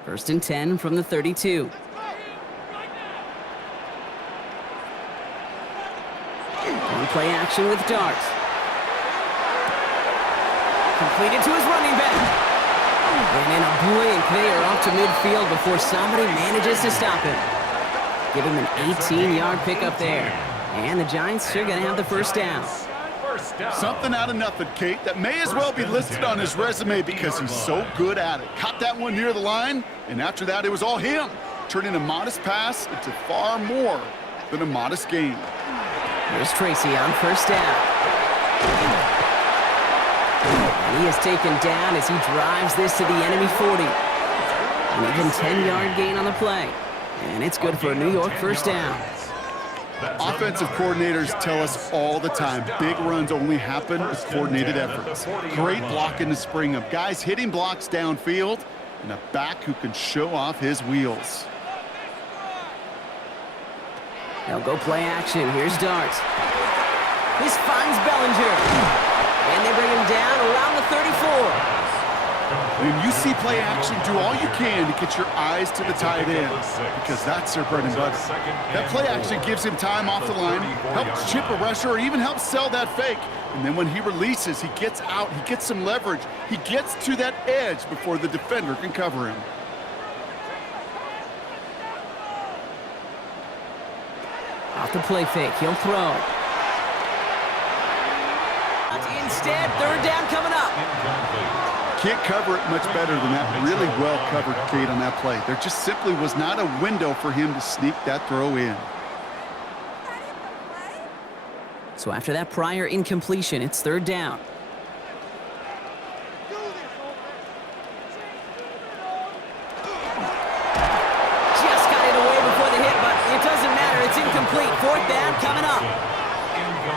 First and 10 from the 32. On play action with Dart. Completed to his running back. And in a blink, they are off to midfield before somebody manages to stop him. Give him an 18-yard pickup there. And the Giants are going to have the first down. Something out of nothing, Kate, that may as well be listed on his resume because he's so good at it. Caught that one near the line, and after that, it was all him, turning a modest pass into far more than a modest gain. Here's Tracy on first down. And he is taken down as he drives this to the enemy 40. An even 10-yard gain on the play. And it's good for a New York first down. Offensive coordinators tell us all the time, big runs only happen with coordinated efforts. Great blocking to spring up. Guys hitting blocks downfield, and a back who can show off his wheels. They'll go play action. Here's Dart. This finds Bellinger. And they bring him down around the 34. When you see play action, do all you can to get your eyes to the tight end, because that's their bread and butter. That play action gives him time off the line, helps chip a rusher, or even helps sell that fake. And then when he releases, he gets out, he gets some leverage. He gets to that edge before the defender can cover him. Off the play fake, he'll throw. Instead, third down coming up. Can't cover it much better than that. Really well covered, Kate, on that play. There just simply was not a window for him to sneak that throw in. So after that prior incompletion, it's third down. Just got it away before the hit, but it doesn't matter. It's incomplete. Fourth down coming up.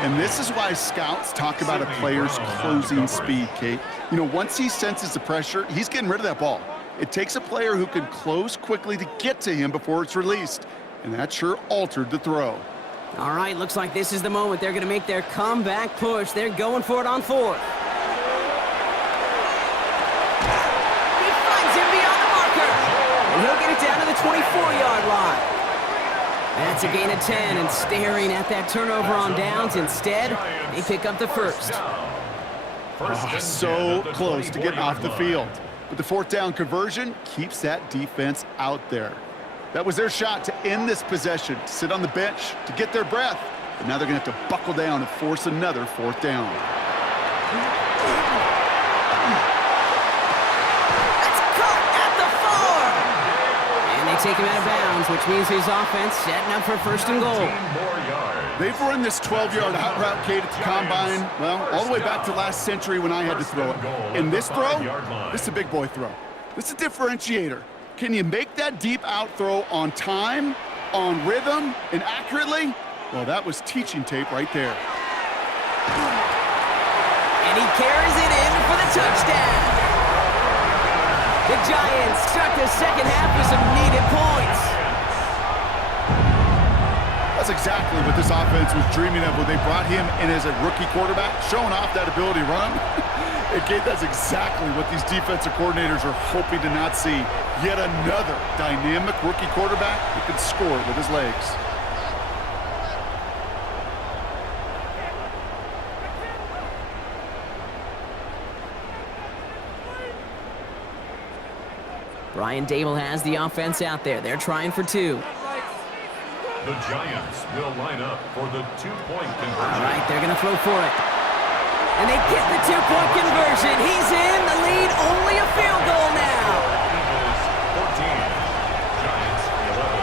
And this is why scouts talk about a player's closing speed, Kate. You know, once he senses the pressure, he's getting rid of that ball. It takes a player who can close quickly to get to him before it's released. And that sure altered the throw. All right, looks like this is the moment they're going to make their comeback push. They're going for it on fourth. He finds him beyond the marker. And he'll get it down to the 24-yard line. That's a gain of 10, and staring at that turnover on downs. Instead, they pick up the first. Oh, so close to getting off the field. But the fourth down conversion keeps that defense out there. That was their shot to end this possession, to sit on the bench, to get their breath. But now they're going to have to buckle down and force another fourth down. That's caught at the 4. And they take him out of bounds, which means his offense setting up for first and goal. They've run this 12-yard out route, Kate, at the combine, well, all the way back to last century when I had to throw it. And this throw, this is a big boy throw. This is a differentiator. Can you make that deep out throw on time, on rhythm, and accurately? Well, that was teaching tape right there. And he carries it in for the touchdown. The Giants start the second half with some needed points. That's exactly what this offense was dreaming of when they brought him in as a rookie quarterback, showing off that ability to run. And Kate, that's exactly what these defensive coordinators are hoping to not see. Yet another dynamic rookie quarterback who can score with his legs. Brian Dable has the offense out there. They're trying for two. The Giants will line up for the two-point conversion. All right, they're going to throw for it. And they get the two-point conversion. He's in the lead, only a field goal now. Eagles 14, Giants 11.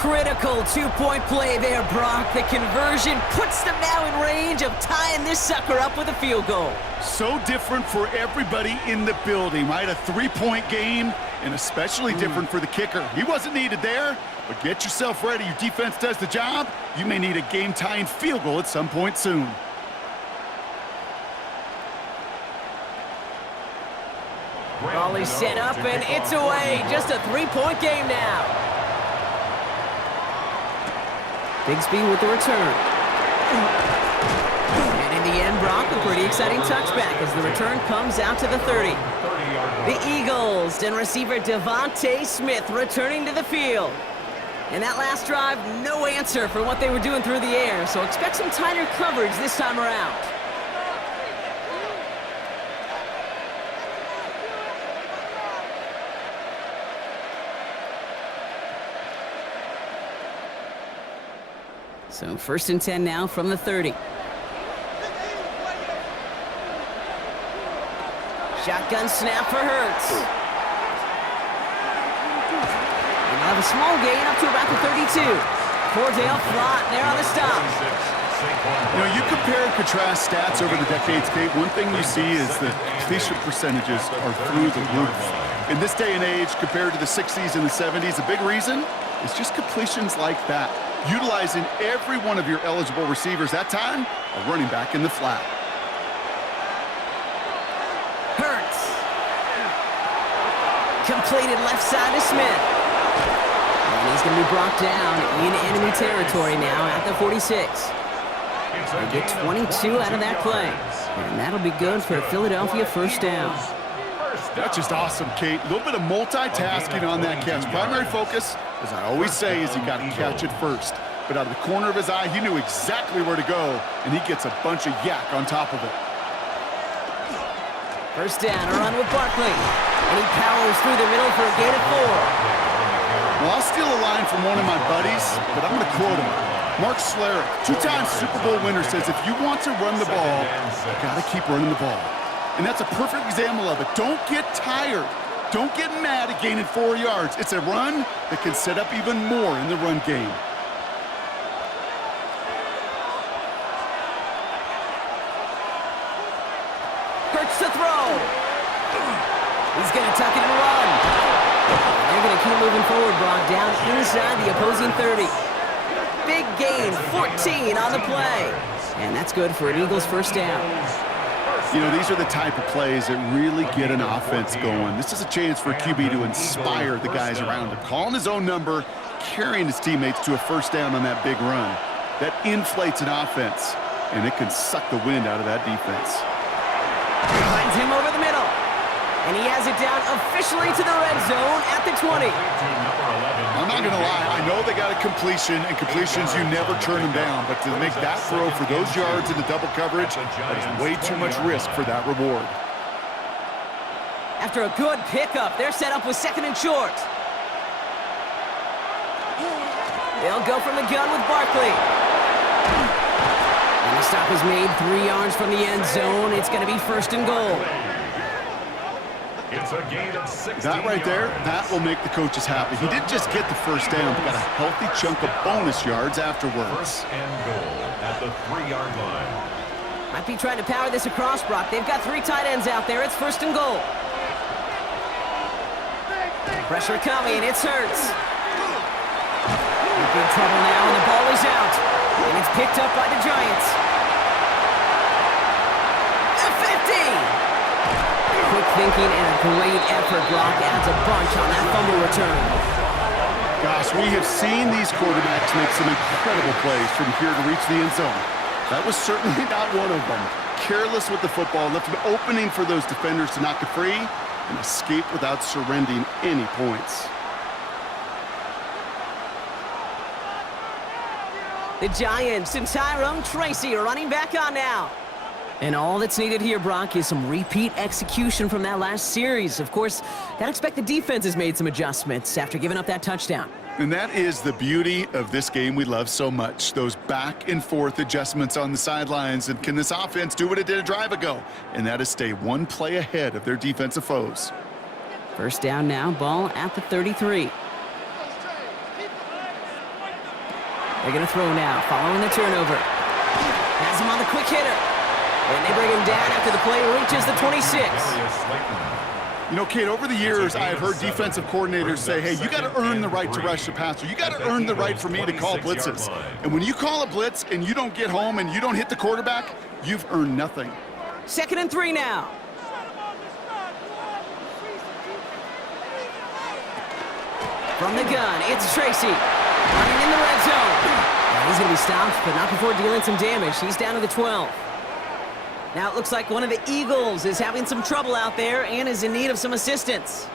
Critical two-point play there, Brock. The conversion puts them now in range of tying this sucker up with a field goal. So different for everybody in the building, right? A three-point game, and especially different for the kicker. He wasn't needed there, but get yourself ready. Your defense does the job. You may need a game-tying field goal at some point soon. Ball is set up, and it's away. Just a three-point game now. Bigsby with the return. And in the end, Brock, a pretty exciting touchback as the return comes out to the 30. The Eagles and receiver Devontae Smith returning to the field. And that last drive, no answer for what they were doing through the air, so expect some tighter coverage this time around. So first and 10 now from the 30. Shotgun snap for Hurts. And they'll have a small gain up to about the 32. Cordell Flott there on the stop. You know, you compare and contrast stats over the decades, Kate. One thing you see is that completion percentages are through the roof. In this day and age, compared to the 60s and the 70s, a big reason is just completions like that. Utilizing every one of your eligible receivers. That time, a running back in the flat. Hurts. Completed left side to Smith. And he's going to be brought down in enemy territory now at the 46. They get 22 out of that play. And that'll be good for a Philadelphia first down. That's just awesome, Kate. A little bit of multitasking on that catch. Primary focus, as I always say, is you got to catch it first. But out of the corner of his eye, he knew exactly where to go, and he gets a bunch of yak on top of it. First down, a run with Barkley. And he powers through the middle for a gain of 4. Well, I'll steal a line from one of my buddies, but I'm going to quote him. Mark Schlereth, two-time Super Bowl winner, says if you want to run the ball, you got to keep running the ball. And that's a perfect example of it. Don't get tired. Don't get mad at gaining 4 yards. It's a run that can set up even more in the run game. Hurts to throw. He's going to tuck it and run. They're going to keep moving forward, Brock, down inside the opposing 30. Big gain, 14 on the play. And that's good for an Eagles first down. You know, these are the type of plays that really get an offense going. This is a chance for a QB to inspire the guys around him. Calling his own number, carrying his teammates to a first down on that big run. That inflates an offense, and it can suck the wind out of that defense. Finds him over the middle. And he has it down officially to the red zone at the 20. I'm not going to lie. I know they got a completion, and completions, you never turn them down. But to make that throw for those yards in the double coverage, that is way too much risk for that reward. After a good pickup, they're set up with second and short. They'll go from the gun with Barkley. And the stop is made 3 yards from the end zone. It's going to be first and goal. It's a gain of 16 That right there, that will make the coaches happy. He didn't just get the first down, but got a healthy chunk of bonus yards afterwards. First and goal at the 3-yard line. Might be trying to power this across, Brock. They've got 3 tight ends out there. It's first and goal. Pressure coming. It's Hurts. In big trouble now, and the ball is out. And it's picked up by the Giants. The 50! Quick thinking and a great effort. Brock adds a bunch on that fumble return. Gosh, we have seen these quarterbacks make some incredible plays from here to reach the end zone. That was certainly not one of them. Careless with the football, left an opening for those defenders to knock it free and escape without surrendering any points. The Giants and Tyrone Tracy are running back on now. And all that's needed here, Brock, is some repeat execution from that last series. Of course, gotta expect the defense has made some adjustments after giving up that touchdown. And that is the beauty of this game we love so much, those back-and-forth adjustments on the sidelines. And can this offense do what it did a drive ago? And that is stay one play ahead of their defensive foes. First down now, ball at the 33. They're going to throw now, following the turnover. Has him on the quick hitter. And they bring him down after the play reaches the 26. You know, Kate, over the years, I have heard defensive coordinators say, hey, you got to earn the right to rush the passer. You got to earn the right for me to call blitzes. And when you call a blitz and you don't get home and you don't hit the quarterback, you've earned nothing. 2nd and 3 now. From the gun, it's Tracy. Running in the red zone. And he's going to be stopped, but not before dealing some damage. He's down to the 12. Now it looks like one of the Eagles is having some trouble out there and is in need of some assistance.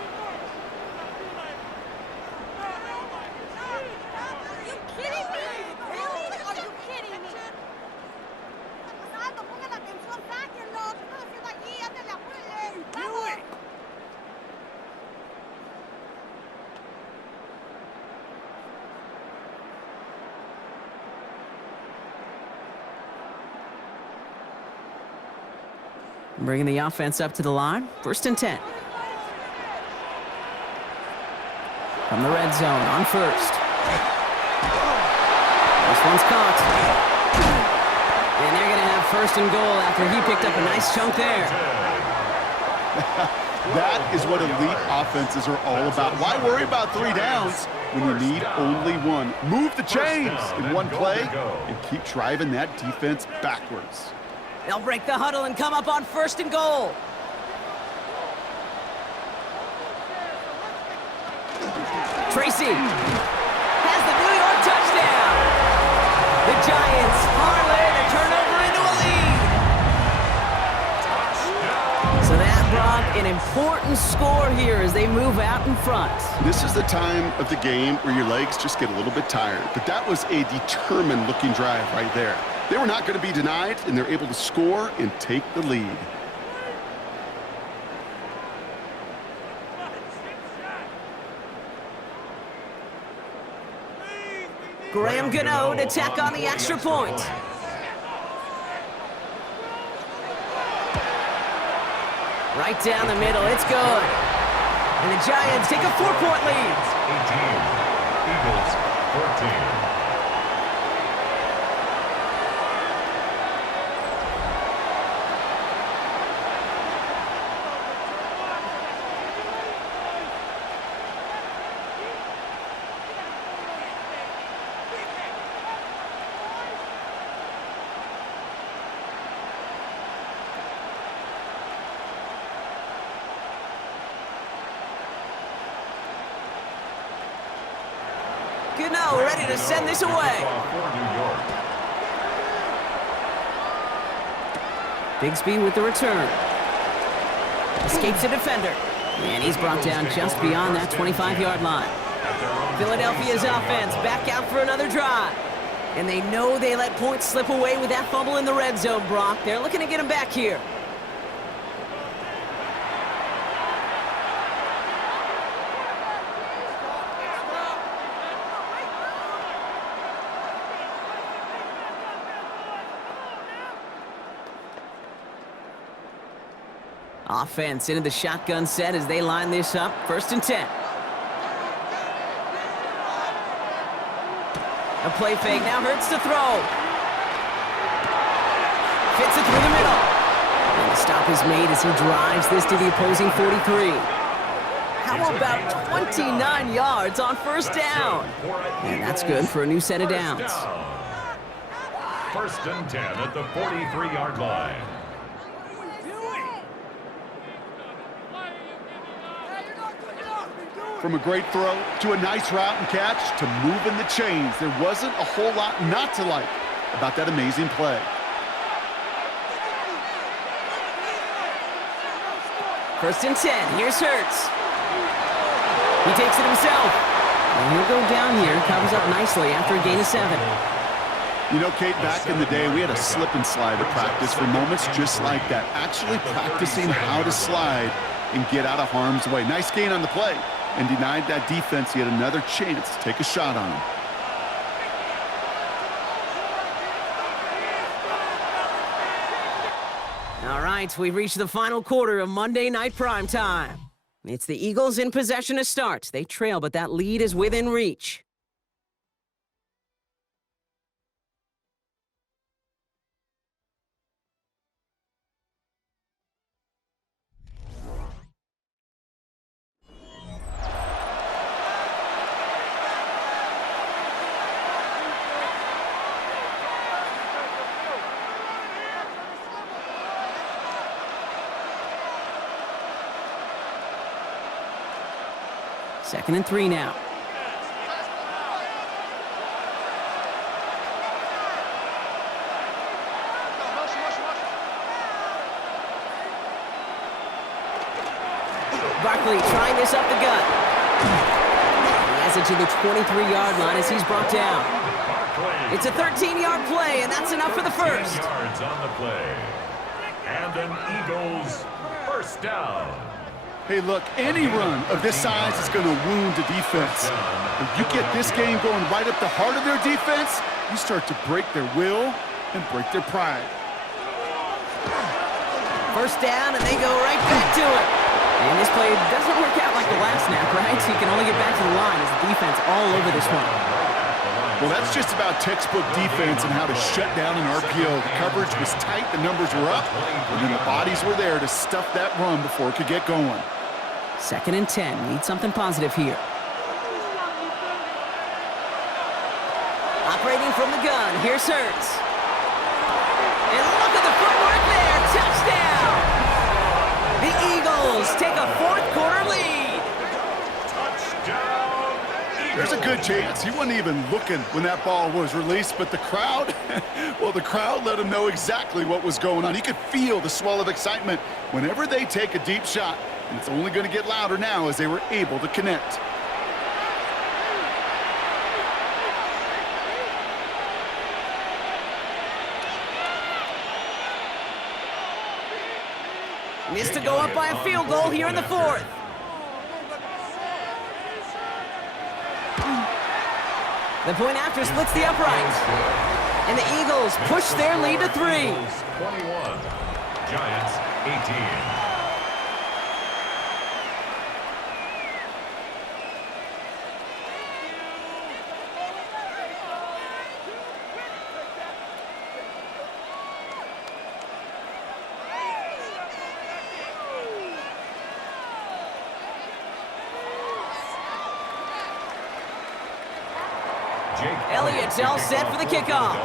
Bringing the offense up to the line. 1st and 10. From the red zone on first. This one's caught. first and goal after he picked up a nice chunk there. That is what elite offenses are all about. Why worry about 3 downs when you need only 1? Move the chains in one play and keep driving that defense backwards. They'll break the huddle and come up on first and goal. Tracy has the New York touchdown. The Giants parlay the turnover into a lead. So that brought an important score here as they move out in front. This is the time of the game where your legs just get a little bit tired. But that was a determined-looking drive right there. They were not going to be denied, and they're able to score and take the lead. Graham Gano to tack on the extra point. Right down the middle, it's good. And the Giants take a 4-point lead. 18, Eagles 14. Gano ready to send this away. Bigsby with the return. Escapes a defender. And he's brought down just beyond that 25-yard line. Philadelphia's offense back out for another drive. And they know they let points slip away with that fumble in the red zone, Brock. They're looking to get him back here. Offense into the shotgun set as they line this up. 1st and 10. A play fake now hurts to throw. Fits it through the middle. And the stop is made as he drives this to the opposing 43. How about 29 yards on 1st down? And that's good for a new set of downs. 1st and 10 at the 43-yard line. From a great throw to a nice route and catch to moving the chains, there wasn't a whole lot not to like about that amazing play. 1st and 10. Here's Hurts. He takes it himself. And he'll go down here. Covers up nicely after a gain of 7. You know, Kate, back in the day, we had a slip and slide at practice for moments just like that. Actually practicing how to slide and get out of harm's way. Nice gain on the play. And denied that defense yet another chance to take a shot on him. All right, we've reached the final quarter of Monday Night Primetime. It's the Eagles in possession to start. They trail, but that lead is within reach. Second and 3 now. Barkley trying this up the gut. He has it to the 23-yard line as he's brought down. It's a 13-yard play, and that's enough for the first. Yards on the play. And an Eagles 1st down. Hey, look, any run of this size is going to wound the defense. If you get this game going right up the heart of their defense, you start to break their will and break their pride. 1st down, and they go right back to it. And this play doesn't work out like the last snap, right? So you can only get back to the line as the defense all over this one. Well, that's just about textbook defense and how to shut down an RPO. The coverage was tight, the numbers were up, and then the bodies were there to stuff that run before it could get going. 2nd and 10. Need something positive here. Operating from the gun. Here's Hurts. And look at the footwork there. Touchdown! The Eagles take a 4th quarter lead. Touchdown, Eagles. There's a good chance he wasn't even looking when that ball was released, but the crowd, well, the crowd let him know exactly what was going on. You could feel the swell of excitement whenever they take a deep shot, and it's only going to get louder now as they were able to connect. Missed to go up by a field goal here in the 4th. The point after splits the uprights. And the Eagles push their lead to 3. 21, Giants 18. Elliott's all set for the kickoff.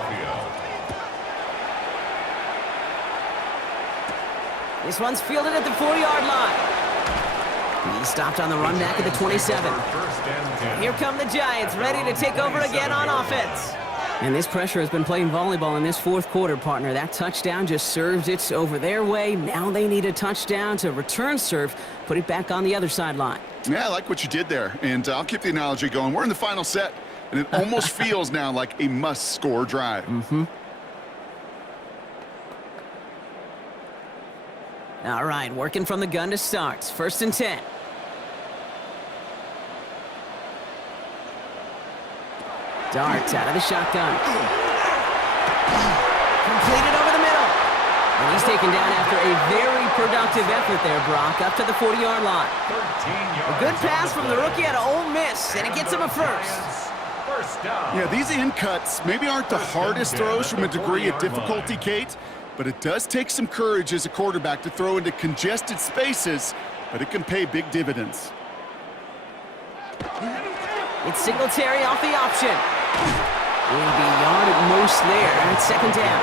This one's fielded at the 4-yard line. He stopped on the run back at the 27. Here come the Giants, ready to take over again on offense. And this pressure has been playing volleyball in this 4th quarter, partner. That touchdown just served it over their way. Now they need a touchdown to return serve, put it back on the other sideline. Yeah, I like what you did there, and I'll keep the analogy going. We're in the final set, and it almost feels now like a must-score drive. All right, working from the gun to start. 1st and 10. Darts out of the shotgun. Completed over the middle. And he's taken down after a very productive effort there, Brock, up to the 40-yard line. A good pass from the rookie out of Ole Miss, and it gets him a first. First down. Yeah, these in cuts maybe aren't the hardest throws from a degree of difficulty, Kate, but it does take some courage as a quarterback to throw into congested spaces, but it can pay big dividends. It's Singletary off the option. Will be yard at most there at 2nd down.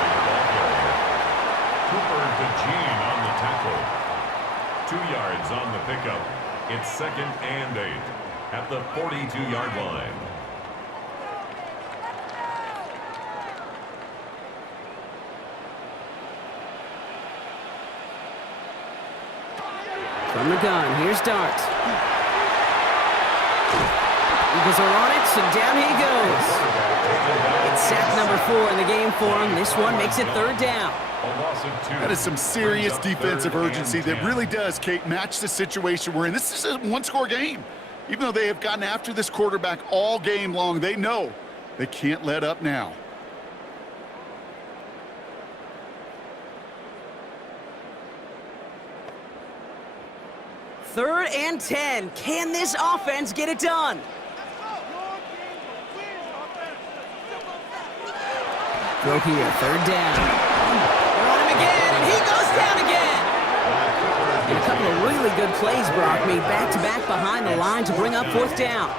Cooper DeJean on the tackle. 2 yards on the pickup. It's 2nd and 8 at the 42-yard line. From the gun, here's Dart. Eagles are on it, so down he goes. It's sack number 4 in the game for him. This one makes it 3rd down. That is some serious defensive urgency that really does, Kate, match the situation we're in. This is a one-score game. Even though they have gotten after this quarterback all game long, they know they can't let up now. Third and 10. Can this offense get it done? Throw here, 3rd down. They're on him again, and he goes down again. And a couple of really good plays, Brock, made back-to-back behind the line to bring up 4th down.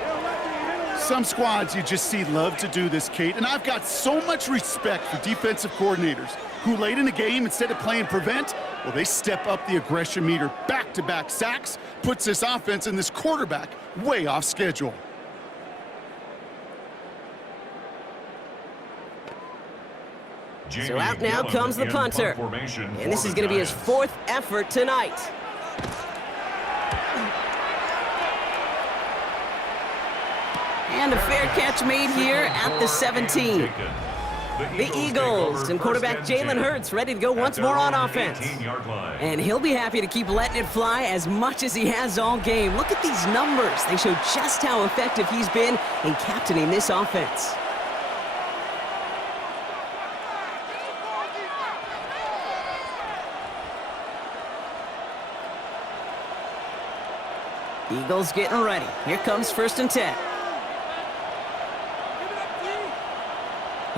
Some squads you just see love to do this, Kate, and I've got so much respect for defensive coordinators who late in the game, instead of playing prevent, well, they step up the aggression meter. Back-to-back sacks puts this offense and this quarterback way off schedule. So out now comes the punter. And this is going to be his 4th effort tonight. And a fair catch made here at the 17. The Eagles and quarterback Jalen Hurts ready to go once more on offense. And he'll be happy to keep letting it fly as much as he has all game. Look at these numbers. They show just how effective he's been in captaining this offense. Eagles getting ready. Here comes 1st and 10.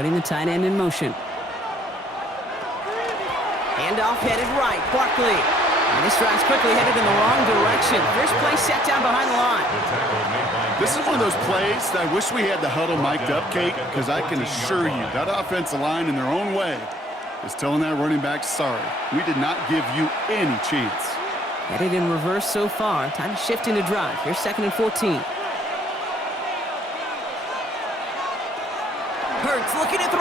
putting the tight end in motion. Handoff headed right, Barkley. And this drive's quickly headed in the wrong direction. First play set down behind the line. This is one of those plays that I wish we had the huddle mic'd up, Kate, because I can assure you that offensive line in their own way is telling that running back, sorry, we did not give you any chance. Headed in reverse so far. Time to shift into drive. Here's 2nd and 14. Hurts looking to throw.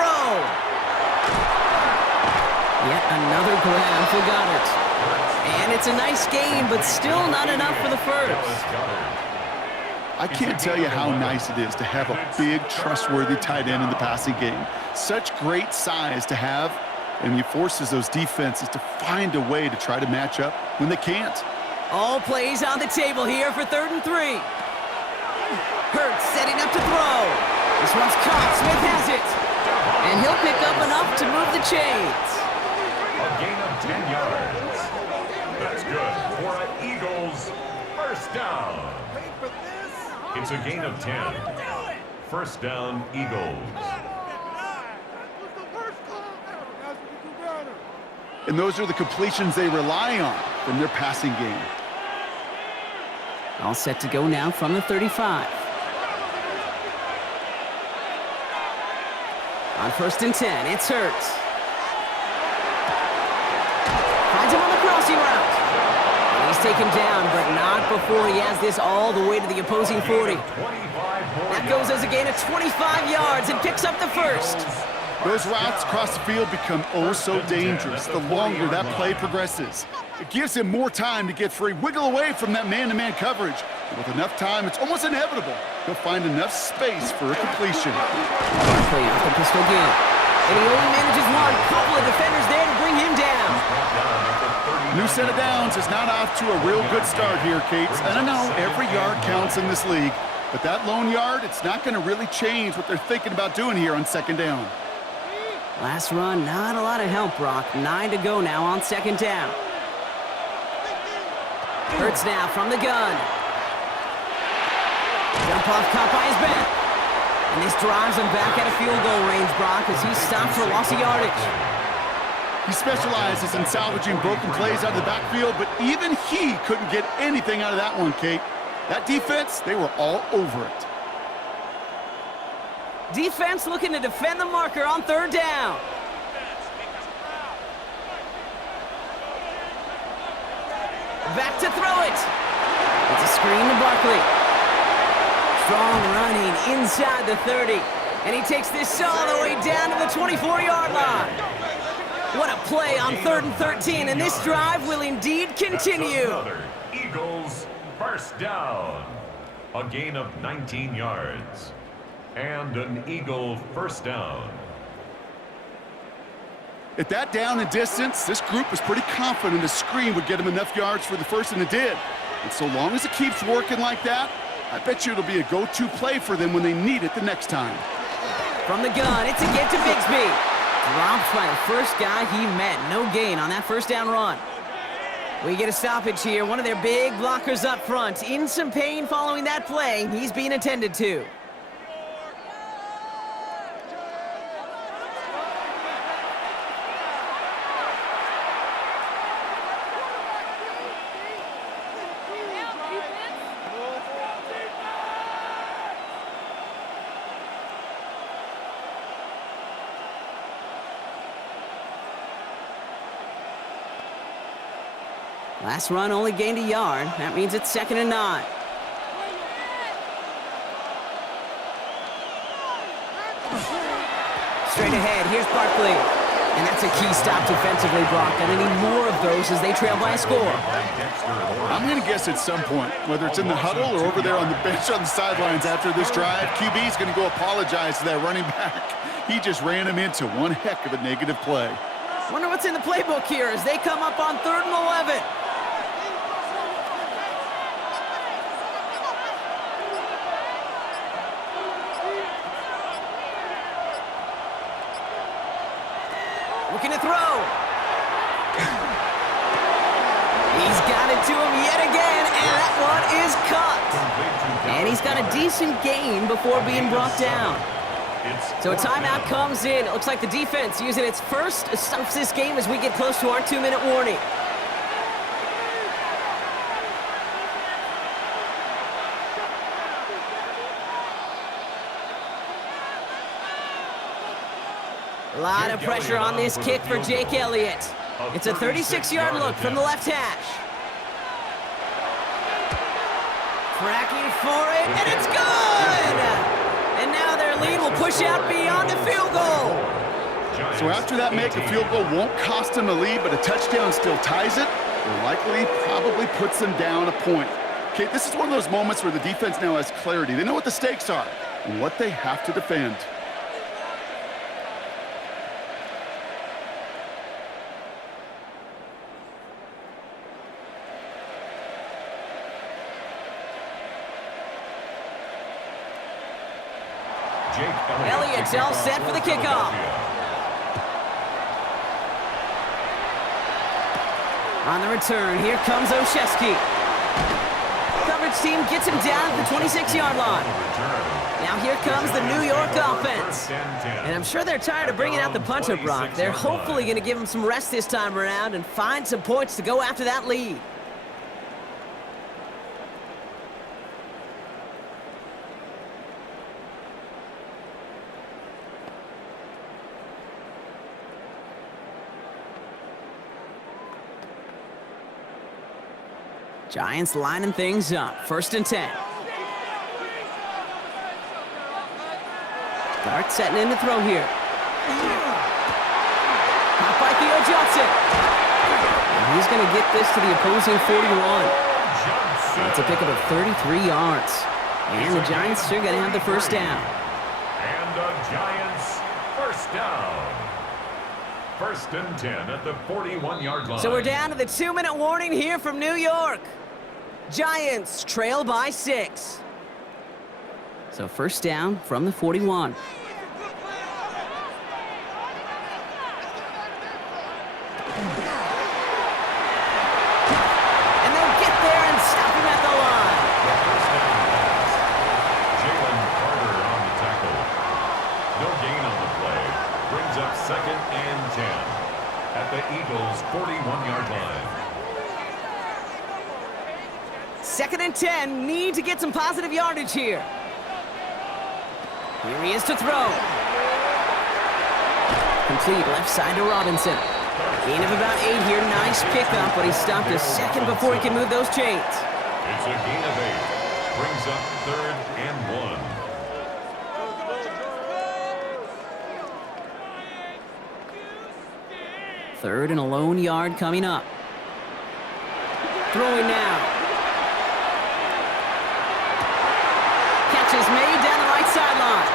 Yet another grab for Goddard. And it's a nice gain, but still not enough for the first. I can't tell you how nice it is to have a big, trustworthy tight end in the passing game. Such great size to have, and he forces those defenses to find a way to try to match up when they can't. All plays on the table here for 3rd and 3. Hurts setting up to throw. This one's caught. Smith has it. And he'll pick up enough to move the chains. A gain of 10 yards. That's good for an Eagles first down. It's a gain of 10. First down, Eagles. And those are the completions they rely on from their passing game. All set to go now from the 35. On 1st and 10, it's Hurts. Finds him on the crossing route. And he's taken down, but not before he has this all the way to the opposing 40. That goes as a gain of 25 yards and picks up the first. Those routes across the field become oh so dangerous the longer that play progresses. It gives him more time to get free, wiggle away from that man-to-man coverage. And with enough time, it's almost inevitable he'll find enough space for a completion. Barkley off the pistol game. And he only manages one. Couple of defenders there to bring him down. New set of downs is not off to a real good start here, Kate. And I know every yard counts in this league, but that lone yard, it's not going to really change what they're thinking about doing here on 2nd down. Last run, not a lot of help, Brock. 9 to go now on 2nd down. Hurts now from the gun. Jump off caught by his back. And this drives him back at a field goal range, Brock, as he's stopped for loss of yardage. He specializes in salvaging broken plays out of the backfield, but even he couldn't get anything out of that one, Kate. That defense, they were all over it. Defense looking to defend the marker on 3rd down. Back to throw it. It's a screen to Barkley. Strong running inside the 30. And he takes this all the way down to the 24-yard line. What a play on 3rd and 13, and this drive will indeed continue. Another Eagles first down. A gain of 19 yards. And an Eagle first down. At that down and distance, this group was pretty confident a screen would get him enough yards for the first, and it did. And so long as it keeps working like that, I bet you it'll be a go-to play for them when they need it the next time. From the gun, it's a get to Bigsby. Dropped by the first guy he met. No gain on that first down run. We get a stoppage here. One of their big blockers up front. In some pain following that play. He's being attended to. Last run only gained a yard. That means it's 2nd and 9. Straight ahead, here's Barkley. And that's a key stop defensively, Brock. And they need more of those as they trail by a score. I'm going to guess at some point, whether it's in the huddle or over there on the bench on the sidelines after this drive, QB's going to go apologize to that running back. He just ran him into one heck of a negative play. Wonder what's in the playbook here as they come up on 3rd and 11. Looking to throw. He's got it to him yet again, and that one is caught. And he's got a decent gain before being brought down. So a timeout comes in. It looks like the defense using its first stops this game as we get close to our 2-minute warning. A lot of pressure on this kick for Jake Elliott. It's a 36-yard look from the left hash. Cracking for it, and it's good! And now their lead will push out beyond the field goal. So after that make, a field goal won't cost them the lead, but a touchdown still ties it, or likely probably puts them down a point. Okay, this is one of those moments where the defense now has clarity. They know what the stakes are and what they have to defend. Elliott's all set for the kickoff. On the return, here comes Olszewski. Coverage team gets him down at the 26-yard line. Now here comes the New York offense. And I'm sure they're tired of bringing out the punter, Brock. They're hopefully going to give him some rest this time around and find some points to go after that lead. Giants lining things up. 1st and 10. Dart setting in to throw here. Caught by Theo Johnson. And he's going to get this to the opposing 41. It's a pickup of 33 yards. And the Giants are going to have the first down. And the Giants first down. 1st and 10 at the 41-yard line. So we're down to the 2-minute warning here from New York. Giants trail by 6. So first down from the 41. And they'll get there and stop him at the line. Jalen Carter on the tackle. No gain on the play. Brings up 2nd and 10 at the Eagles' 41-yard line. 2nd and 10, need to get some positive yardage here. Here he is to throw. Complete left side to Robinson. Gain of about 8 here, nice pickup, but he stopped a second before he can move those chains. It's a gain of 8. Brings up 3rd and 1. 3rd and a lone yard coming up. Throwing now. Catch is made down the right sideline.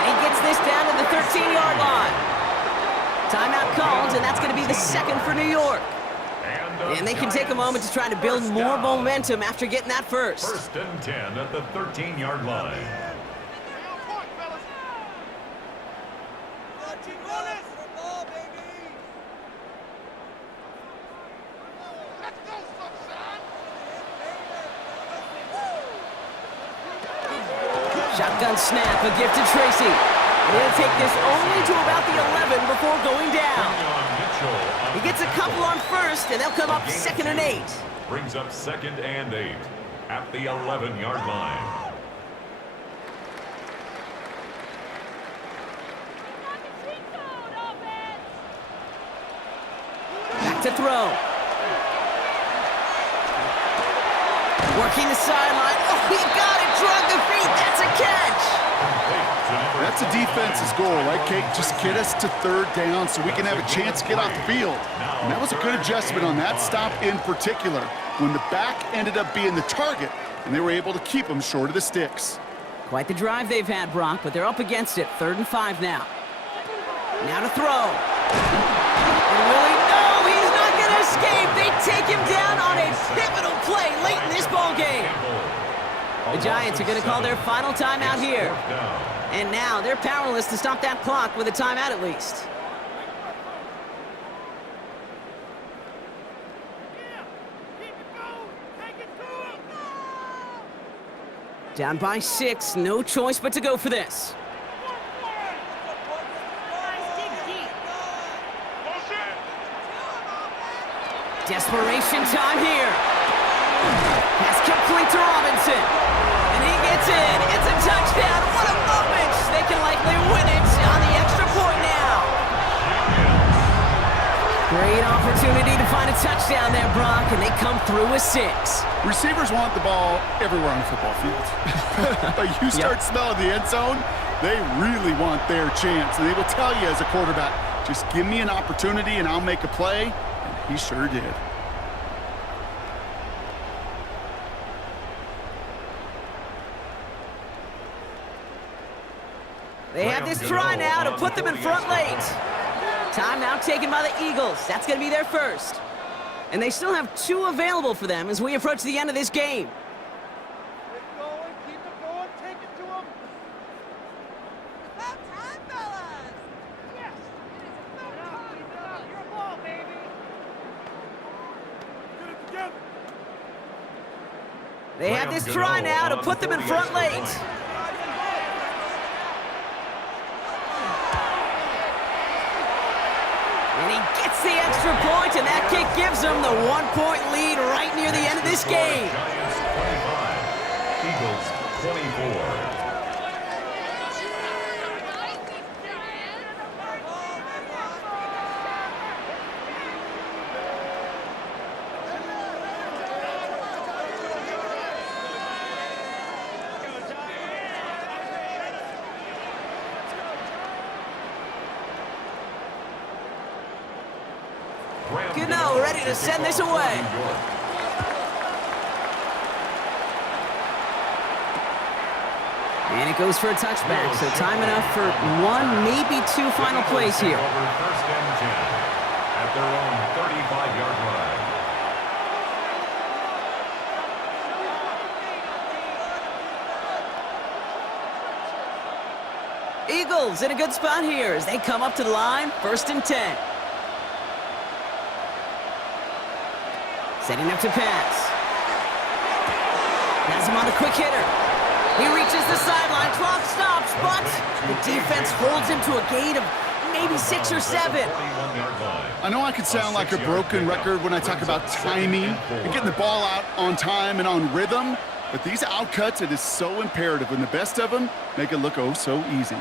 And he gets this down to the 13-yard line. Timeout called, and that's going to be the 2nd for New York. And they can take a moment to try to build more momentum after getting that first. 1st and 10 at the 13-yard line. Shotgun snap, a gift to Tracy. And he'll take this only to about the 11 before going down. He gets a couple on 1st, and they'll come up 2nd and 8. Brings up 2nd and 8 at the 11-yard line. Back to throw. Working the sideline. Oh, he got it. Drug the feet. That's a catch. That's a defense's goal, right, Kate? Just get us to 3rd down so we can have a chance to get off the field. And that was a good adjustment on that stop in particular, when the back ended up being the target, and they were able to keep him short of the sticks. Quite the drive they've had, Brock, but they're up against it. 3rd and 5 now. Now to throw. And will he? No, he's not going to escape. They take him down on a pivotal play late in this ball game. The Giants are going to call their final timeout here. And now they're powerless to stop that clock with a timeout at least. Down by 6, no choice but to go for this. Desperation time here. Pass complete to Robinson. And he gets in. It's a touchdown. What a moment. They can likely win it on the extra point now. Great opportunity to find a touchdown there, Brock, and they come through with 6. Receivers want the ball everywhere on the football field. But you start smelling the end zone, they really want their chance. And they will tell you as a quarterback, just give me an opportunity and I'll make a play. And he sure did. They have this try now to put them in front late. Timeout taken by the Eagles. That's going to be their first. And they still have 2 available for them as we approach the end of this game. Keep going, keep it going, take it to him. About time, fellas. Yes, it is about time. Keep it up. Your ball, baby. Get it together. They have this try now to put them in front late. And he gets the extra point, and that kick gives them the 1-point lead right near the end of this game. Giants 25, Eagles 24. Gano ready to send this away. And it goes for a touchback, so time enough for 1, maybe 2 final plays here. First and 10 at their own 35-yard line. Eagles in a good spot here as they come up to the line, 1st and 10. Setting up to pass. Has him on a quick hitter. He reaches the sideline, clock stops, but the defense holds him to a gain of maybe 6 or 7. I know I could sound like a broken record when I talk about timing and getting the ball out on time and on rhythm, but these outcuts, it is so imperative, and the best of them make it look oh so easy.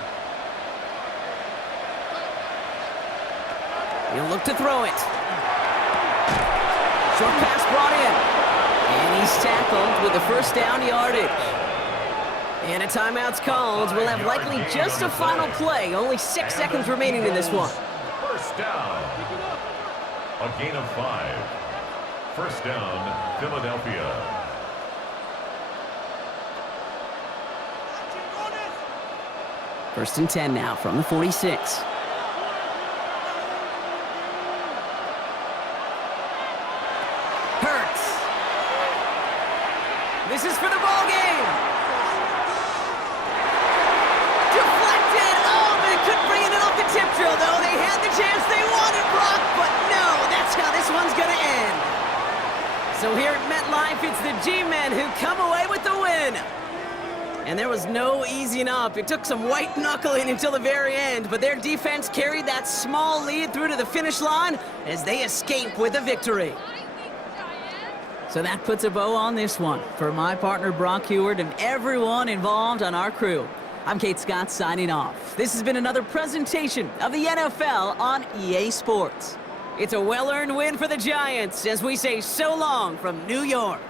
He'll look to throw it. Short pass brought in. And he's tackled with the first down yardage. And a timeout's called. We'll have likely just a final play. Only 6 seconds remaining in this one. First down. A gain of 5. First down, Philadelphia. First and 10 now from the 46. This is for the ball game. Deflected. Oh, they couldn't bring it in off the tip drill, though. They had the chance they wanted, Brock, but no, that's how this one's going to end. So here at MetLife, it's the G-Men who come away with the win. And there was no easing up. It took some white knuckling until the very end, but their defense carried that small lead through to the finish line as they escape with a victory. So that puts a bow on this one. For my partner, Brock Heward, and everyone involved on our crew, I'm Kate Scott signing off. This has been another presentation of the NFL on EA Sports. It's a well-earned win for the Giants as we say so long from New York.